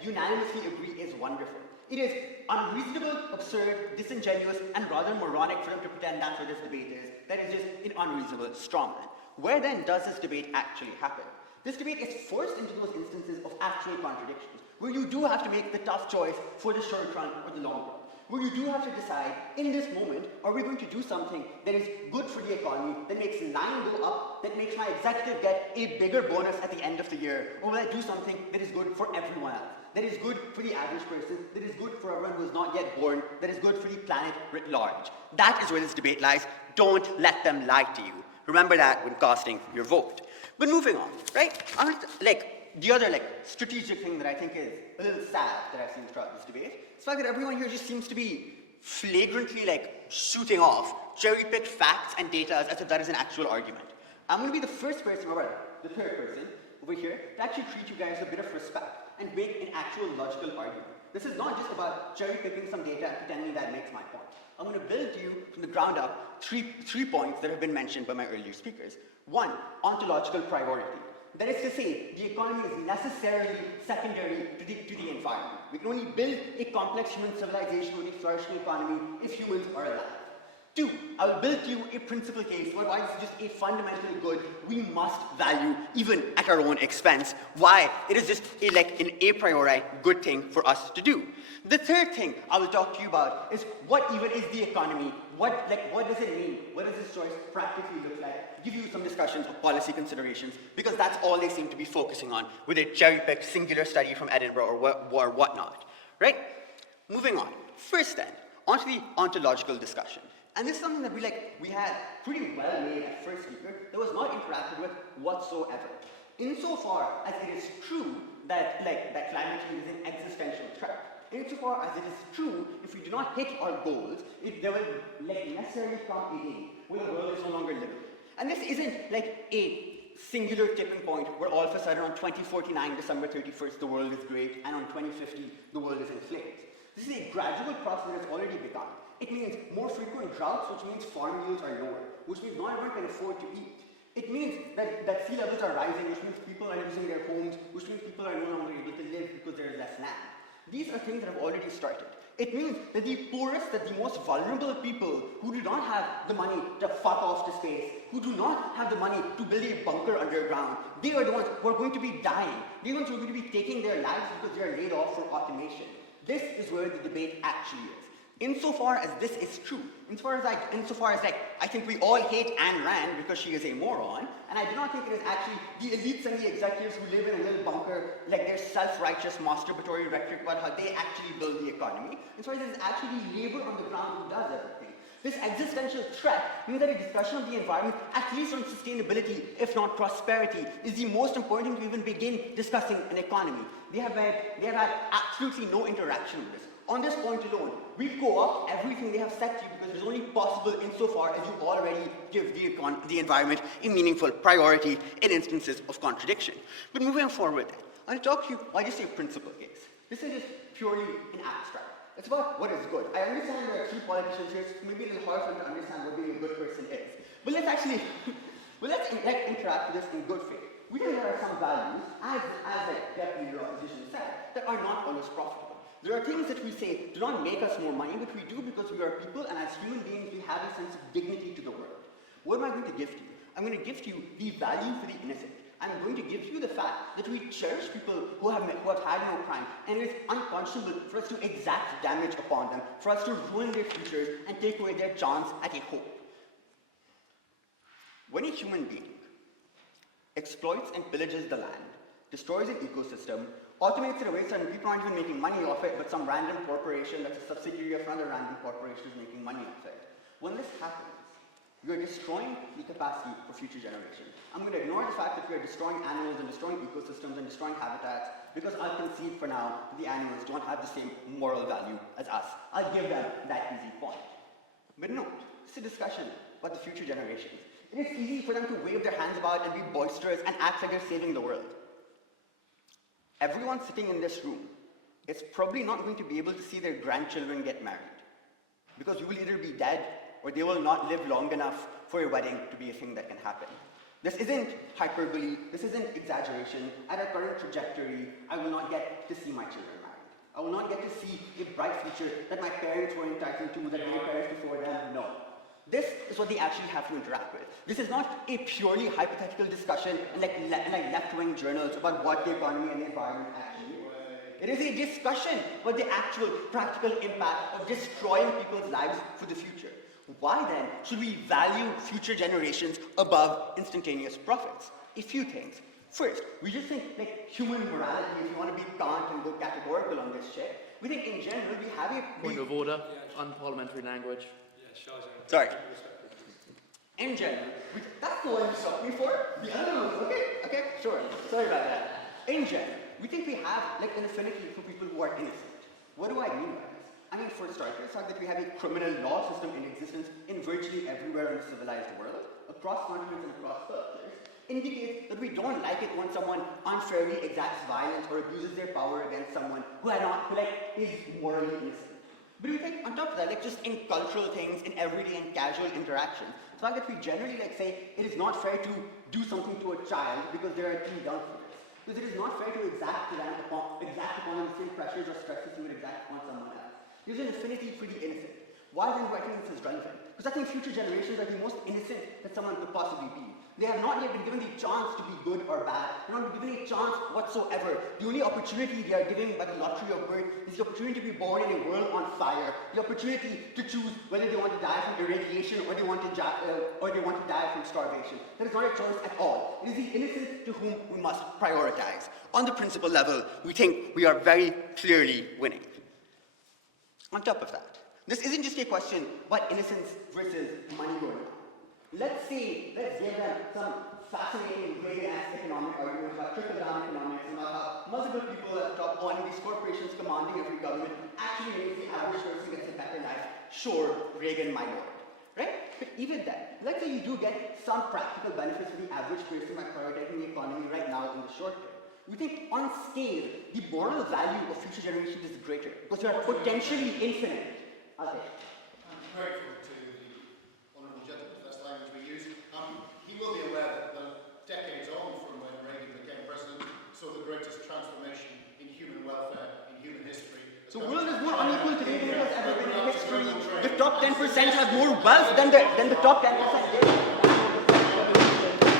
unanimously agree is wonderful. It is unreasonable, absurd, disingenuous, and rather moronic for them to pretend that's what this debate is. That is just an unreasonable strawman. Where then does this debate actually happen? This debate is forced into those instances of actual contradictions, where you do have to make the tough choice for the short run or the long run. Where you do have to decide, in this moment, are we going to do something that is good for the economy, that makes line go up, that makes my executive get a bigger bonus at the end of the year, or will I do something that is good for everyone else, that is good for the average person, that is good for everyone who is not yet born, that is good for the planet writ large. That is where this debate lies. Don't let them lie to you. Remember that when casting your vote. But moving on, right? The other strategic thing that I think is a little sad that I've seen throughout this debate is the fact that everyone here just seems to be flagrantly shooting off cherry-picked facts and data as if that is an actual argument. I'm going to be the first person, or the third person over here, to actually treat you guys with a bit of respect and make an actual logical argument. This is not just about cherry-picking some data and pretending that makes my point. I'm going to build to you from the ground up three points that have been mentioned by my earlier speakers. One, ontological priority. That is to say, the economy is necessarily secondary to the environment. We can only build a complex human civilization with a flourishing economy if humans are alive. Two, I will build to you a principal case whereby this is just a fundamental good we must value even at our own expense. Why? It is just an a priori good thing for us to do. The third thing I will talk to you about is what even is the economy? What does it mean? What does this choice practically look like? Give you some discussions of policy considerations because that's all they seem to be focusing on with a cherry-picked singular study from Edinburgh or whatnot, right? Moving on. First then, onto the ontological discussion. And this is something that we had pretty well made at first speaker that was not interacted with whatsoever. Insofar as it is true that climate change is an existential threat, insofar as it is true, if we do not hit our goals, there will necessarily come a day where the world is no longer livable. And this isn't a singular tipping point where all of a sudden on 2049, December 31st, the world is great, and on 2050, the world is in flames. This is a gradual process that has already begun. It means more frequent droughts, which means farm yields are lower, which means not everyone can afford to eat. It means that sea levels are rising, which means people are losing their homes, which means people are no longer able to live because there is less land. These are things that have already started. It means that the poorest, that the most vulnerable people who do not have the money to fuck off to space, who do not have the money to build a bunker underground, they are the ones who are going to be dying. They are the ones who are going to be taking their lives because they are laid off for automation. This is where the debate actually is. Insofar as this is true, insofar as I think we all hate Ayn Rand because she is a moron, and I do not think it is actually the elites and the executives who live in a little bunker, their self-righteous masturbatory rhetoric about how they actually build the economy. Insofar as it is actually labor on the ground who does everything. This existential threat means that a discussion of the environment, at least on sustainability, if not prosperity, is the most important thing to even begin discussing an economy. They have had absolutely no interaction with this. On this point alone, we co-opt everything they have said to you because it is only possible insofar as you already give the environment a meaningful priority in instances of contradiction. But moving forward, I'll talk to you, I'll just say a principle case. This is just purely an abstract. It's about what is good. I understand there are three politicians here, so it's maybe a little hard for them to understand what being a good person is. But let's actually, interact with this in good faith. We think there are some values, as like Deputy Leader Opposition said, that are not always profitable. There are things that we say do not make us more money, but we do because we are people, and as human beings, we have a sense of dignity to the world. What am I going to give to you? I'm going to give to you the value for the innocent. I'm going to give you the fact that we cherish people who have had no crime, and it is unconscionable for us to exact damage upon them, for us to ruin their futures and take away their chance at a hope. When a human being exploits and pillages the land, destroys an ecosystem, automates it away so that people aren't even making money off it, but some random corporation that's a subsidiary of another random corporation is making money off it. When this happens, we are destroying the capacity for future generations. I'm going to ignore the fact that we are destroying animals and destroying ecosystems and destroying habitats because I'll concede for now that the animals don't have the same moral value as us. I'll give them that easy point. But no, it's a discussion about the future generations. It is easy for them to wave their hands about and be boisterous and act like they're saving the world. Everyone sitting in this room is probably not going to be able to see their grandchildren get married because you will either be dead or they will not live long enough for a wedding to be a thing that can happen. This isn't hyperbole, this isn't exaggeration. At our current trajectory, I will not get to see my children married. I will not get to see a bright future that my parents were entitled to, that my parents before them, no. This is what they actually have to interact with. This is not a purely hypothetical discussion and like left-wing journals about what the economy and the environment actually is. It is a discussion about the actual practical impact of destroying people's lives for the future. Why then should we value future generations above instantaneous profits? A few things. First, we just think like human morality, if you want to be Kant and go categorical on this shit, we think in general we have a... Point of order, unparliamentary language. Sorry. In general, that's the one you stopped me for? The other one, okay, sure. Sorry about that. In general, we think we have like an affinity for people who are innocent. What do I mean by this? I mean, for starters, the fact that we have a criminal law system in existence in virtually everywhere in the civilized world, across continents and across cultures, indicates that we don't like it when someone unfairly exacts violence or abuses their power against someone who is morally innocent. But we think, on top of that, like just in cultural things, in everyday and casual interactions, the fact that we generally say it is not fair to do something to a child because they are too young for this. Because it is not fair to exact upon them the same pressures or stresses you would exact upon someone else. There's an affinity for the innocent. Why then do I think this is relevant? Because I think future generations are the most innocent that someone could possibly be. They have not yet been given the chance to be good or bad. They're not been given a chance whatsoever. The only opportunity they are given by the lottery of birth is the opportunity to be born in a world on fire. The opportunity to choose whether they want to die from irradiation or they want to die from starvation. That is not a choice at all. It is the innocent to whom we must prioritize. On the principle level, we think we are very clearly winning. On top of that, this isn't just a question about innocence versus money going on. Let's give them some fascinating Reagan-esque economic arguments about trickle-down economics and about how multiple people at the top owning these corporations commanding every government actually makes the average person gets a better life. Sure, Reagan, my lord. Right? But even then, let's say you do get some practical benefits for the average person by prioritizing the economy right now in the short term. We think on scale, the moral value of future generations is greater because they are potentially infinite. I'm grateful to the honourable gentleman for that language we use. He will be aware that decades on from when Reagan became president saw the greatest transformation in human welfare in human history. The world is more unequal today than it has ever been in history. The top 10% have more wealth than the top 10%.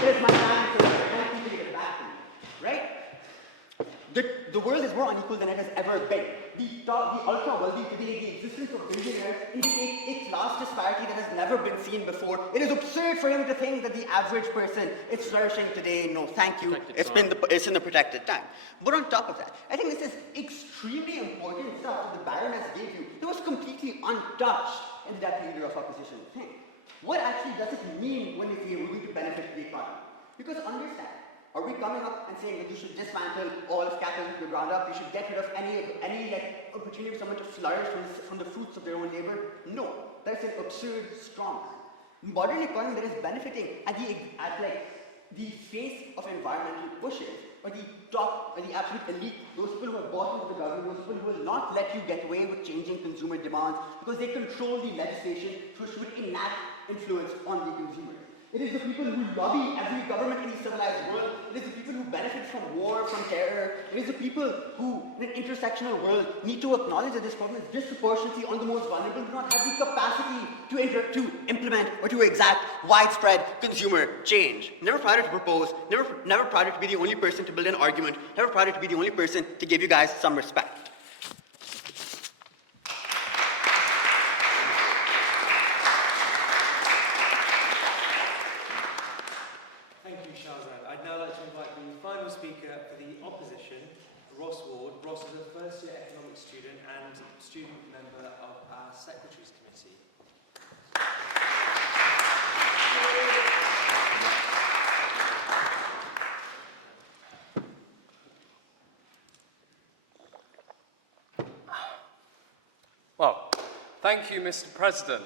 It is my time to get back to me. Right? The world is more unequal than it has ever been. The ultra-wealthy today, the existence of billionaires indicates a class disparity that has never been seen before. It is absurd for him to think that the average person is flourishing today. No, thank you. It's in the protected time. But on top of that, I think this is extremely important stuff that the Baroness gave you. It was completely untouched is that leader of opposition think? What actually does it mean when they say we're going to benefit the economy? Because understand, are we coming up and saying that you should dismantle all of capitalism from the ground up, you should get rid of any like, opportunity for someone to flourish from the fruits of their own labor? No, that's an absurd strong man. Modern economy that is benefiting at the face of environmental pushes, or the top, or the absolute elite, those people who are bought into the government, those people who will not let you get away with changing consumer demands because they control the legislation which would enact influence on the consumers. It is the people who lobby every government in the civilized world. It is the people who benefit from war, from terror. It is the people who, in an intersectional world, need to acknowledge that this problem is disproportionately on the most vulnerable, do not have the capacity to implement or to exact widespread consumer change. Never prouder to propose, never prouder to be the only person to build an argument, never prouder to be the only person to give you guys some respect. Thank you, Shahzen. I'd now like to invite the final speaker for the opposition, Ross Ward. Ross is a first-year economics student and student member of our Secretaries Committee. Well, thank you, Mr. President.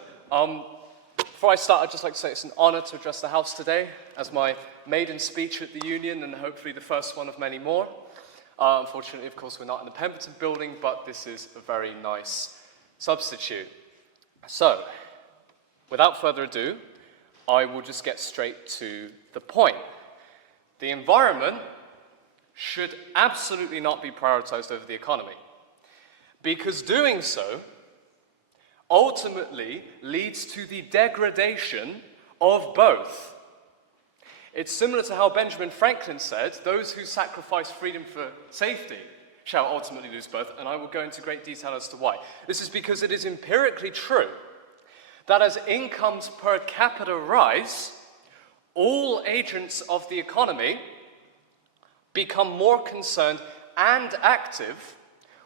Before I start, I'd just like to say it's an honour to address the House today as my maiden speech at the Union and hopefully the first one of many more. Unfortunately, of course, we're not in the Pemberton building, but this is a very nice substitute. So, without further ado, I will just get straight to the point. The environment should absolutely not be prioritised over the economy, because doing so ultimately leads to the degradation of both. It's similar to how Benjamin Franklin said, those who sacrifice freedom for safety shall ultimately lose both, and I will go into great detail as to why. This is because it is empirically true that as incomes per capita rise, all agents of the economy become more concerned and active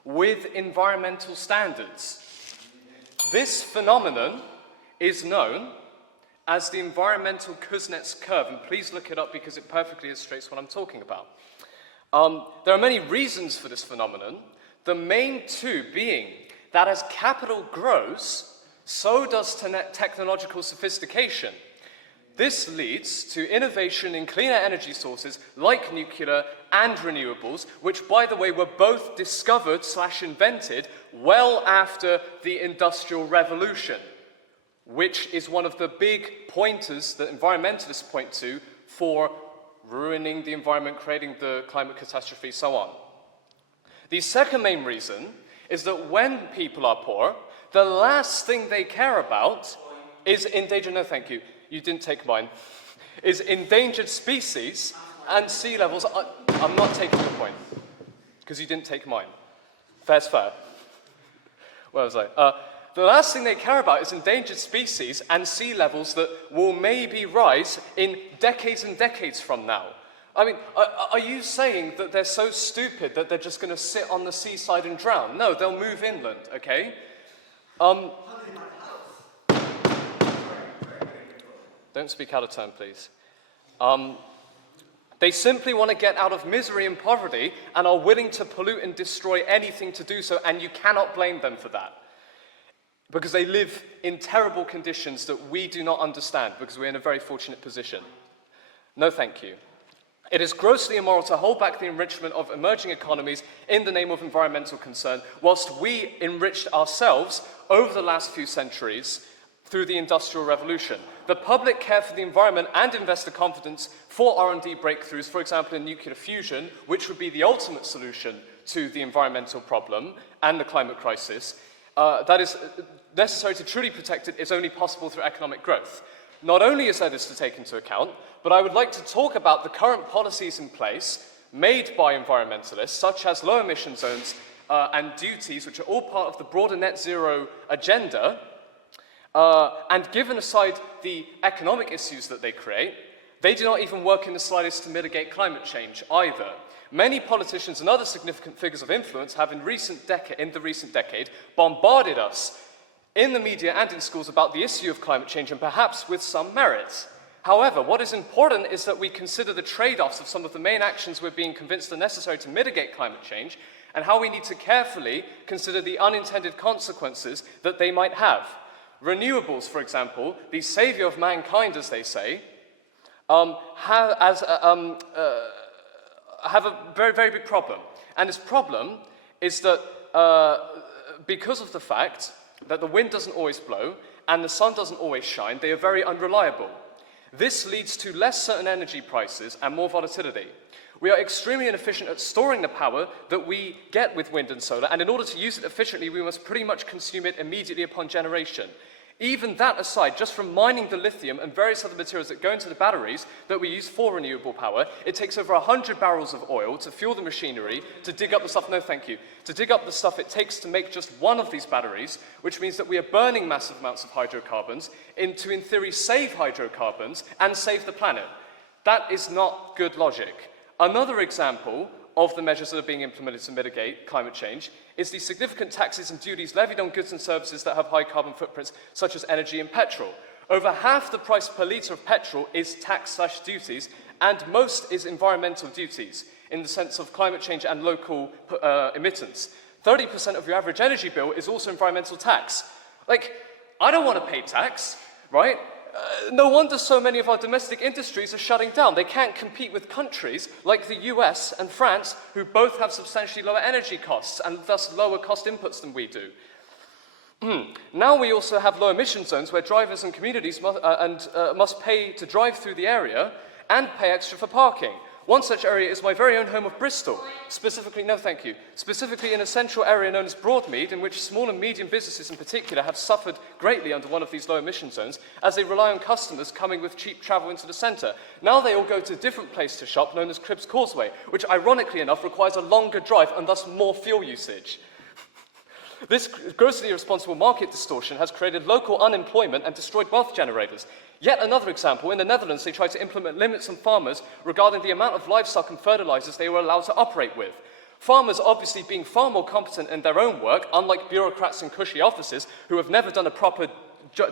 with environmental standards. This phenomenon is known as the environmental Kuznets curve, and please look it up because it perfectly illustrates what I'm talking about. There are many reasons for this phenomenon, the main two being that as capital grows, so does technological sophistication. This leads to innovation in cleaner energy sources like nuclear and renewables, which, by the way, were both discovered/invented well after the Industrial Revolution, which is one of the big pointers that environmentalists point to for ruining the environment, creating the climate catastrophe, so on. The second main reason is that when people are poor, the last thing they care about is endangered, no thank you, you didn't take mine, is endangered species and sea levels. I'm not taking your point, because you didn't take mine. Fair's fair. Where was I? The last thing they care about is endangered species and sea levels that will maybe rise in decades and decades from now. I mean, are you saying that they're so stupid that they're just going to sit on the seaside and drown? No, they'll move inland, okay? Don't speak out of turn, please. They simply want to get out of misery and poverty and are willing to pollute and destroy anything to do so, and you cannot blame them for that. Because they live in terrible conditions that we do not understand, because we're in a very fortunate position. No, thank you. It is grossly immoral to hold back the enrichment of emerging economies in the name of environmental concern, whilst we enriched ourselves over the last few centuries through the Industrial Revolution. The public care for the environment and investor confidence for R&D breakthroughs, for example in nuclear fusion, which would be the ultimate solution to the environmental problem and the climate crisis, that is necessary to truly protect it, is only possible through economic growth. Not only is there this to take into account, but I would like to talk about the current policies in place made by environmentalists, such as low emission zones and duties, which are all part of the broader net zero agenda. And given aside the economic issues that they create, they do not even work in the slightest to mitigate climate change either. Many politicians and other significant figures of influence have in the recent decade bombarded us in the media and in schools about the issue of climate change, and perhaps with some merit. However, what is important is that we consider the trade-offs of some of the main actions we're being convinced are necessary to mitigate climate change, and how we need to carefully consider the unintended consequences that they might have. Renewables, for example, the saviour of mankind, as they say, have a very, very big problem. And this problem is that because of the fact that the wind doesn't always blow and the sun doesn't always shine, they are very unreliable. This leads to less certain energy prices and more volatility. We are extremely inefficient at storing the power that we get with wind and solar, and in order to use it efficiently, we must pretty much consume it immediately upon generation. Even that aside, just from mining the lithium and various other materials that go into the batteries that we use for renewable power, it takes over 100 barrels of oil to fuel the machinery, to dig up the stuff, no thank you, to dig up the stuff it takes to make just one of these batteries, which means that we are burning massive amounts of hydrocarbons to, in theory, save hydrocarbons and save the planet. That is not good logic. Another example of the measures that are being implemented to mitigate climate change is the significant taxes and duties levied on goods and services that have high carbon footprints, such as energy and petrol. Over half the price per litre of petrol is tax/duties, and most is environmental duties, in the sense of climate change and local emittance. 30% of your average energy bill is also environmental tax. Like, I don't want to pay tax, right? No wonder so many of our domestic industries are shutting down. They can't compete with countries like the US and France, who both have substantially lower energy costs and thus lower cost inputs than we do. Now we also have low emission zones where drivers and communities must pay to drive through the area and pay extra for parking. One such area is my very own home of Bristol, specifically in a central area known as Broadmead, in which small and medium businesses in particular have suffered greatly under one of these low emission zones, as they rely on customers coming with cheap travel into the centre. Now they all go to a different place to shop, known as Cribbs Causeway, which ironically enough requires a longer drive and thus more fuel usage. This grossly irresponsible market distortion has created local unemployment and destroyed wealth generators. Yet another example, in the Netherlands, they tried to implement limits on farmers regarding the amount of livestock and fertilizers they were allowed to operate with. Farmers, obviously being far more competent in their own work, unlike bureaucrats in cushy offices who have never done a proper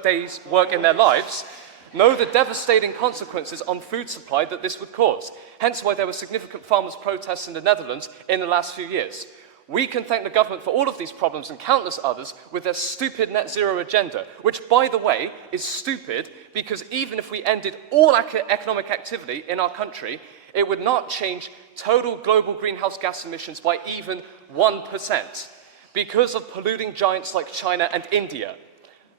day's work in their lives, know the devastating consequences on food supply that this would cause. Hence why there were significant farmers' protests in the Netherlands in the last few years. We can thank the government for all of these problems and countless others with their stupid net zero agenda, which, by the way, is stupid because even if we ended all economic activity in our country, it would not change total global greenhouse gas emissions by even 1% because of polluting giants like China and India,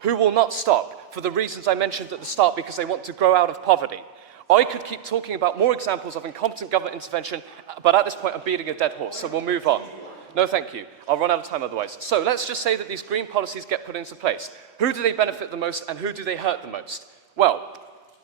who will not stop for the reasons I mentioned at the start because they want to grow out of poverty. I could keep talking about more examples of incompetent government intervention, but at this point I'm beating a dead horse, so we'll move on. No, thank you. I'll run out of time otherwise. So let's just say that these green policies get put into place. Who do they benefit the most and who do they hurt the most? Well,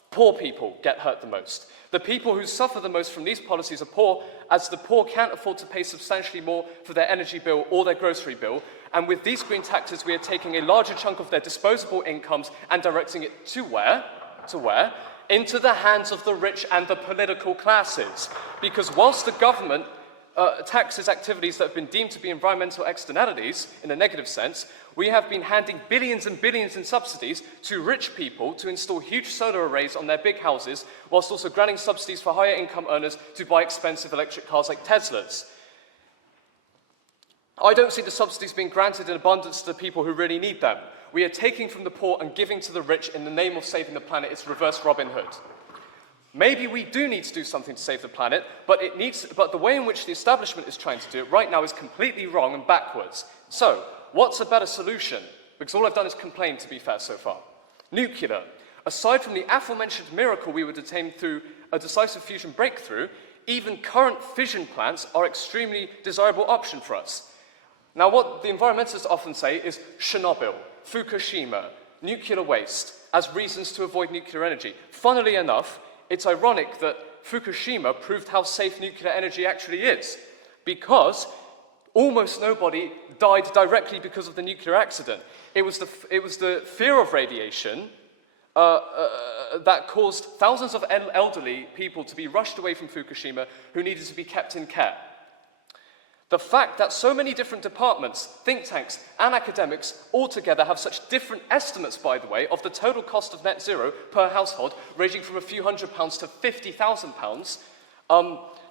poor people get hurt the most. The people who suffer the most from these policies are poor, as the poor can't afford to pay substantially more for their energy bill or their grocery bill. And with these green taxes, we are taking a larger chunk of their disposable incomes and directing it to where? To where? Into the hands of the rich and the political classes. Because whilst the government taxes activities that have been deemed to be environmental externalities, in a negative sense, we have been handing billions and billions in subsidies to rich people to install huge solar arrays on their big houses, whilst also granting subsidies for higher income earners to buy expensive electric cars like Teslas. I don't see the subsidies being granted in abundance to the people who really need them. We are taking from the poor and giving to the rich in the name of saving the planet. It's reverse Robin Hood. Maybe we do need to do something to save the planet, but the way in which the establishment is trying to do it right now is completely wrong and backwards. So, what's a better solution? Because all I've done is complain, to be fair, so far. Nuclear. Aside from the aforementioned miracle we would attain through a decisive fusion breakthrough, even current fission plants are an extremely desirable option for us. Now, what the environmentalists often say is Chernobyl, Fukushima, nuclear waste as reasons to avoid nuclear energy. Funnily enough, it's ironic that Fukushima proved how safe nuclear energy actually is, because almost nobody died directly because of the nuclear accident. It was the fear of radiation that caused thousands of elderly people to be rushed away from Fukushima who needed to be kept in care. The fact that so many different departments, think tanks, and academics all together have such different estimates, by the way, of the total cost of net zero per household, ranging from a few £100s to £50,000,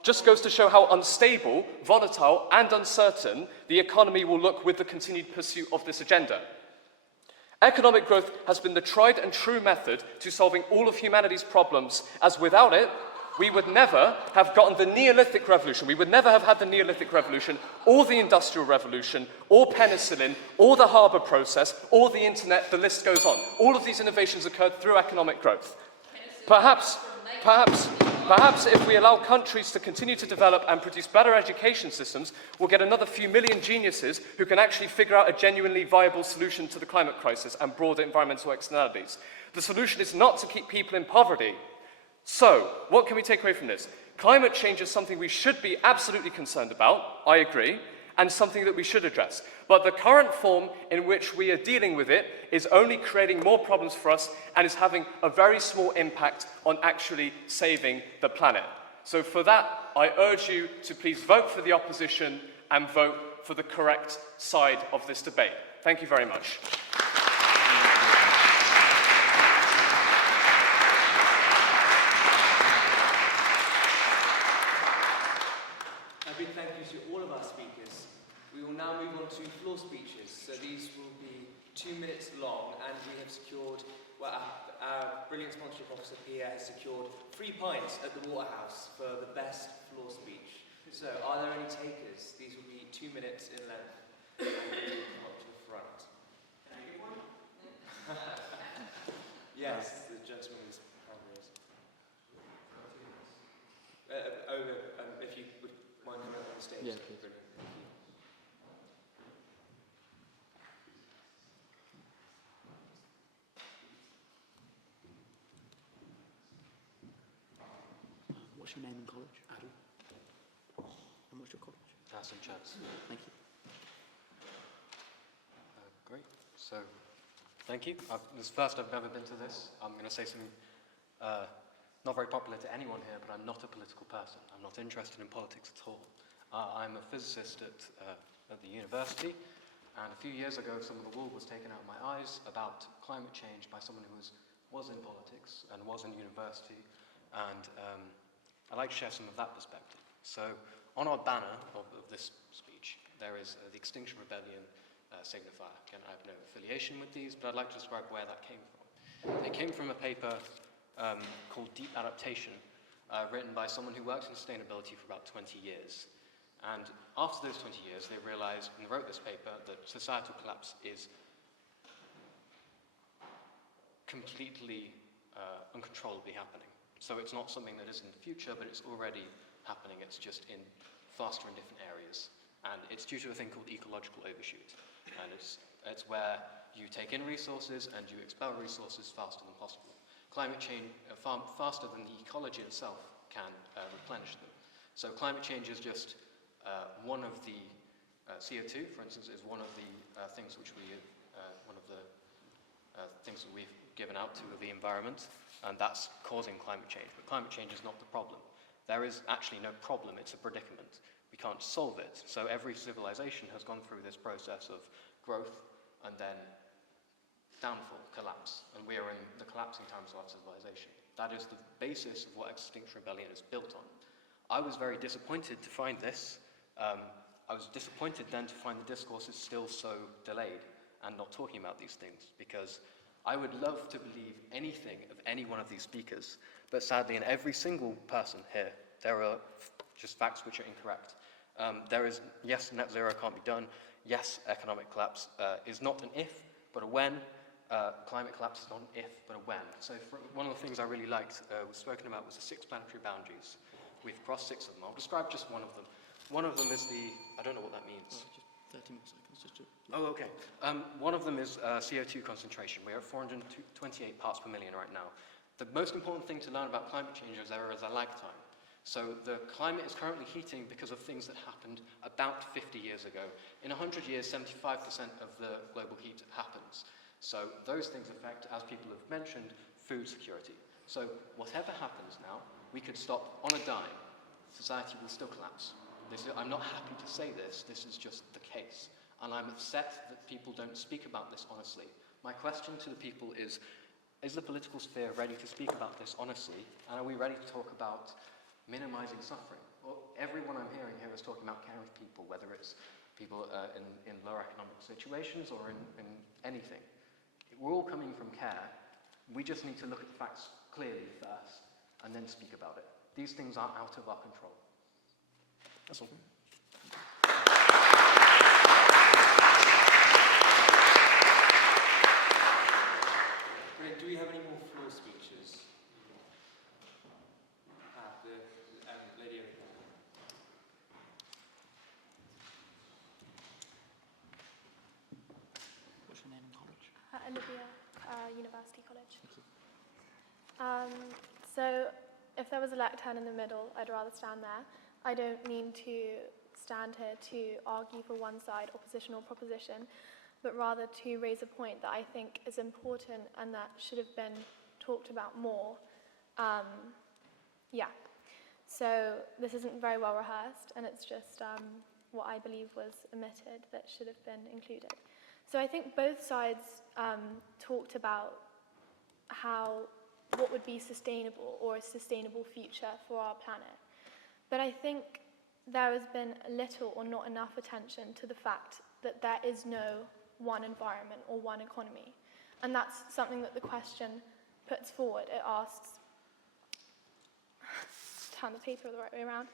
just goes to show how unstable, volatile, and uncertain the economy will look with the continued pursuit of this agenda. Economic growth has been the tried and true method to solving all of humanity's problems, as without it, we would never have gotten the Neolithic Revolution. We would never have had the Neolithic Revolution, or the Industrial Revolution, or penicillin, or the harbour process, or the internet, the list goes on. All of these innovations occurred through economic growth. Perhaps if we allow countries to continue to develop and produce better education systems, we'll get another few million geniuses who can actually figure out a genuinely viable solution to the climate crisis and broader environmental externalities. The solution is not to keep people in poverty. So, what can we take away from this? Climate change is something we should be absolutely concerned about, I agree, and something that we should address. But the current form in which we are dealing with it is only creating more problems for us and is having a very small impact on actually saving the planet. So for that, I urge you to please vote for the opposition and vote for the correct side of this debate. Thank you very much. A big thank you to all of our speakers. We will now move on to floor speeches. So these will be 2 minutes long, and we have secured, well, our brilliant sponsorship officer Pierre has secured 3 pints at the Waterhouse for the best floor speech. So are there any takers? These will be 2 minutes in length. Come up to the front. Can I give one? Yes, the gentleman is probably is. If you would mind coming up on the stage. Yeah, that'd be please. brilliant. Thank you. What's your name and college? Adam. And what's your college? Shahzen Chauhan. Thank you. Great. So, thank you. This is the first I've ever been to this. I'm going to say something not very popular to anyone here, but I'm not a political person. I'm not interested in politics at all. I'm a physicist at the university, and a few years ago some of the wool was taken out of my eyes about climate change by someone who was in politics and was in university, and I'd like to share some of that perspective. So, on our banner of this speech, there is the Extinction Rebellion signifier. Again, I have no affiliation with these, but I'd like to describe where that came from. It came from a paper called Deep Adaptation, written by someone who worked in sustainability for about 20 years. And after those 20 years, they realized, and they wrote this paper, that societal collapse is completely uncontrollably happening. So it's not something that is in the future, but it's already happening. It's just in faster in different areas. And it's due to a thing called ecological overshoot. And it's where you take in resources and you expel resources faster than possible. Climate change, faster than the ecology itself can replenish them. So climate change is just one of the CO2, for instance, is one of the things which things that we've given out to the environment, and that's causing climate change. But climate change is not the problem. There is actually no problem, it's a predicament. We can't solve it. So every civilization has gone through this process of growth and then downfall, collapse, and we are in the collapsing times of our civilization. That is the basis of what Extinction Rebellion is built on. I was very disappointed to find this. I was disappointed then to find the discourse is still so delayed and not talking about these things, because I would love to believe anything of any one of these speakers, but sadly in every single person here, there are just facts which are incorrect. There is, yes, net zero can't be done. Yes, economic collapse is not an if, but a when. Climate collapse is not an if, but a when. So one of the things I really liked was spoken about was the 6 planetary boundaries. We've crossed 6 of them. I'll describe just one of them. One of them is the, I don't know what that means. Just 30 more seconds. Just to... Oh, okay. One of them is CO2 concentration. We're at 428 parts per million right now. The most important thing to learn about climate change is there is a lag time. So the climate is currently heating because of things that happened about 50 years ago. In 100 years, 75% of the global heat happens. So those things affect, as people have mentioned, food security. So whatever happens now, we could stop on a dime. Society will still collapse. I'm not happy to say this, this is just the case. And I'm upset that people don't speak about this honestly. My question to the people is the political sphere ready to speak about this honestly? And are we ready to talk about minimizing suffering? Well, everyone I'm hearing here is talking about caring for people, whether it's people in lower economic situations or in anything. We're all coming from care. We just need to look at the facts clearly first and then speak about it. These things are out of our control. That's all. Brilliant. Do we have any more floor speeches? The lady over here. What's your name and college? Olivia, University College. So if there was a lectern in the middle, I'd rather stand there. I don't mean to stand here to argue for one side, opposition or proposition, but rather to raise a point that I think is important and that should have been talked about more. So this isn't very well rehearsed, and it's just what I believe was omitted that should have been included. So I think both sides talked about what would be sustainable or a sustainable future for our planet. But I think there has been little or not enough attention to the fact that there is no one environment or one economy. And that's something that the question puts forward. It asks, turn the paper the right way around,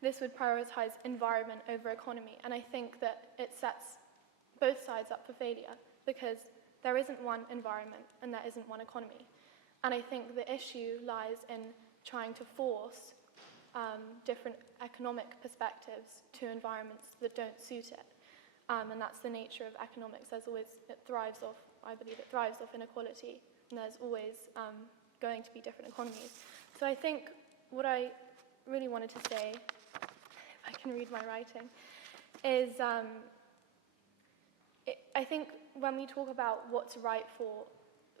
this would prioritise environment over economy. And I think that it sets both sides up for failure because there isn't one environment and there isn't one economy. And I think the issue lies in trying to force different economic perspectives to environments that don't suit it. And that's the nature of economics. I believe it thrives off inequality, and there's always going to be different economies. So I think what I really wanted to say, if I can read my writing, is I think when we talk about what's right for,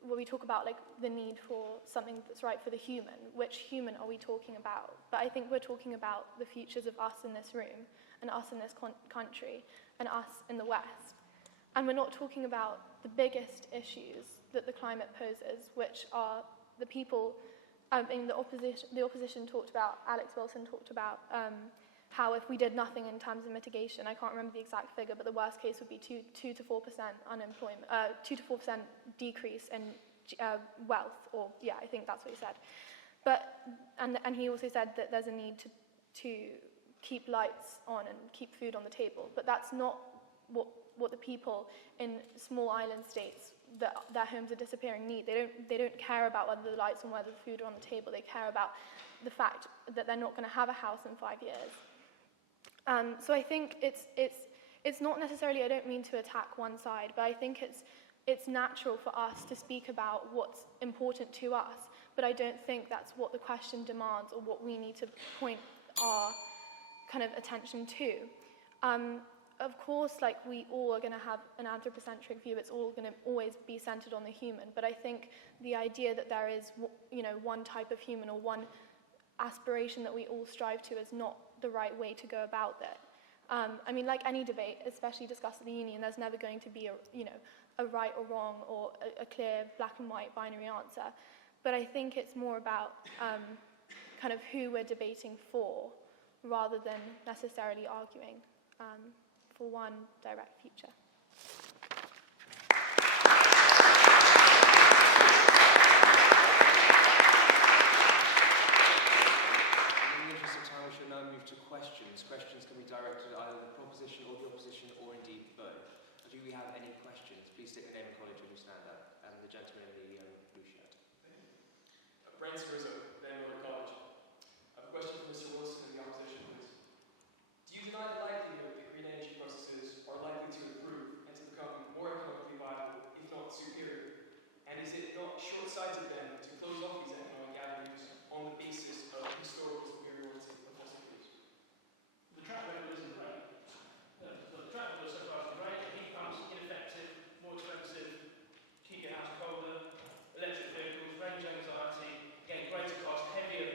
when we talk about like the need for something that's right for the human, which human are we talking about? But I think we're talking about the futures of us in this room, and us in this country, and us in the West. And we're not talking about the biggest issues that the climate poses, which are the people, the opposition talked about, Alex Wilson talked about how if we did nothing in terms of mitigation, I can't remember the exact figure, but the worst case would be 2 to 4% unemployment, 2 to 4% decrease in wealth, or yeah, I think that's what he said. But and he also said that there's a need to keep lights on and keep food on the table, but that's not what the people in small island states that their homes are disappearing need. They don't care about whether the lights on, whether the food are on the table. They care about the fact that they're not going to have a house in 5 years. So I think it's not necessarily, I don't mean to attack one side, but I think it's natural for us to speak about what's important to us, but I don't think that's what the question demands or what we need to point our kind of attention to. Of course, like, we all are going to have an anthropocentric view. It's all going to always be centered on the human. But I think the idea that there is, one type of human or one aspiration that we all strive to is not the right way to go about it. I mean, like any debate, especially discussed at the union, there's never going to be a right or wrong or a clear black and white binary answer. But I think it's more about kind of who we're debating for, rather than necessarily arguing for one direct future. In the interest of time, we should now move to questions. Questions can be directed at either the proposition or the opposition, or indeed both. Do we have any questions? Please state your name and college when you stand up. And the gentleman in the blue shirt. Baroness, Durham College. I have a question for Mr. Wilson and the opposition, please. Do you deny the likelihood that green energy processes are likely to improve and to become more economically viable, if not superior? And is it not short-sighted then to close off these economic avenues on the basis of historical superiority of fossil fuels? The track record isn't great. The track record so far is great. Heat pumps, ineffective, more expensive, keep your house colder, electric vehicles, range anxiety, again, greater cost, heavier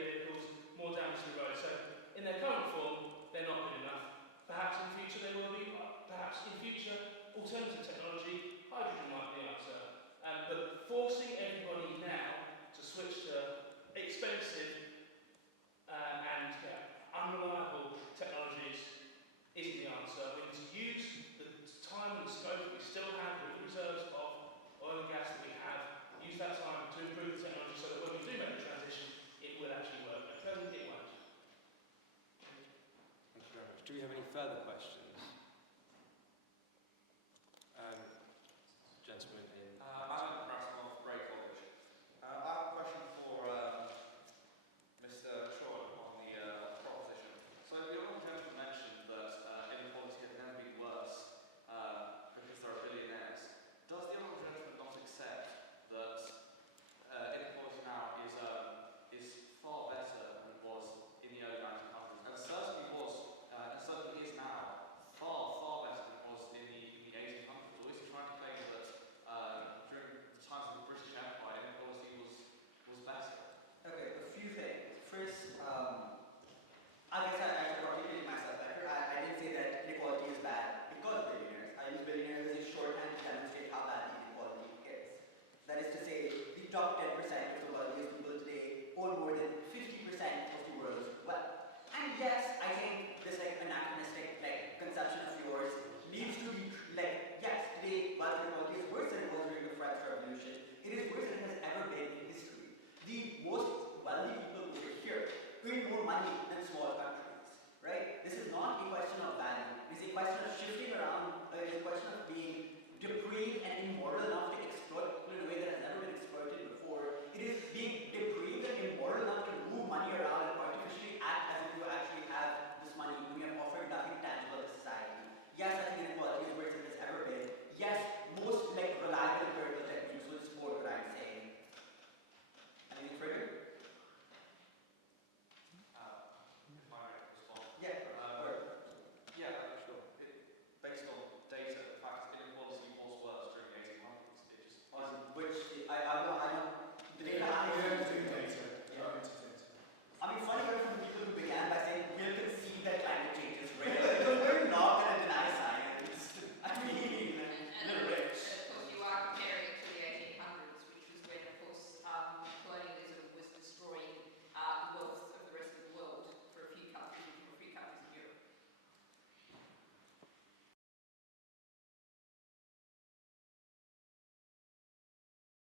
Do we have any further questions?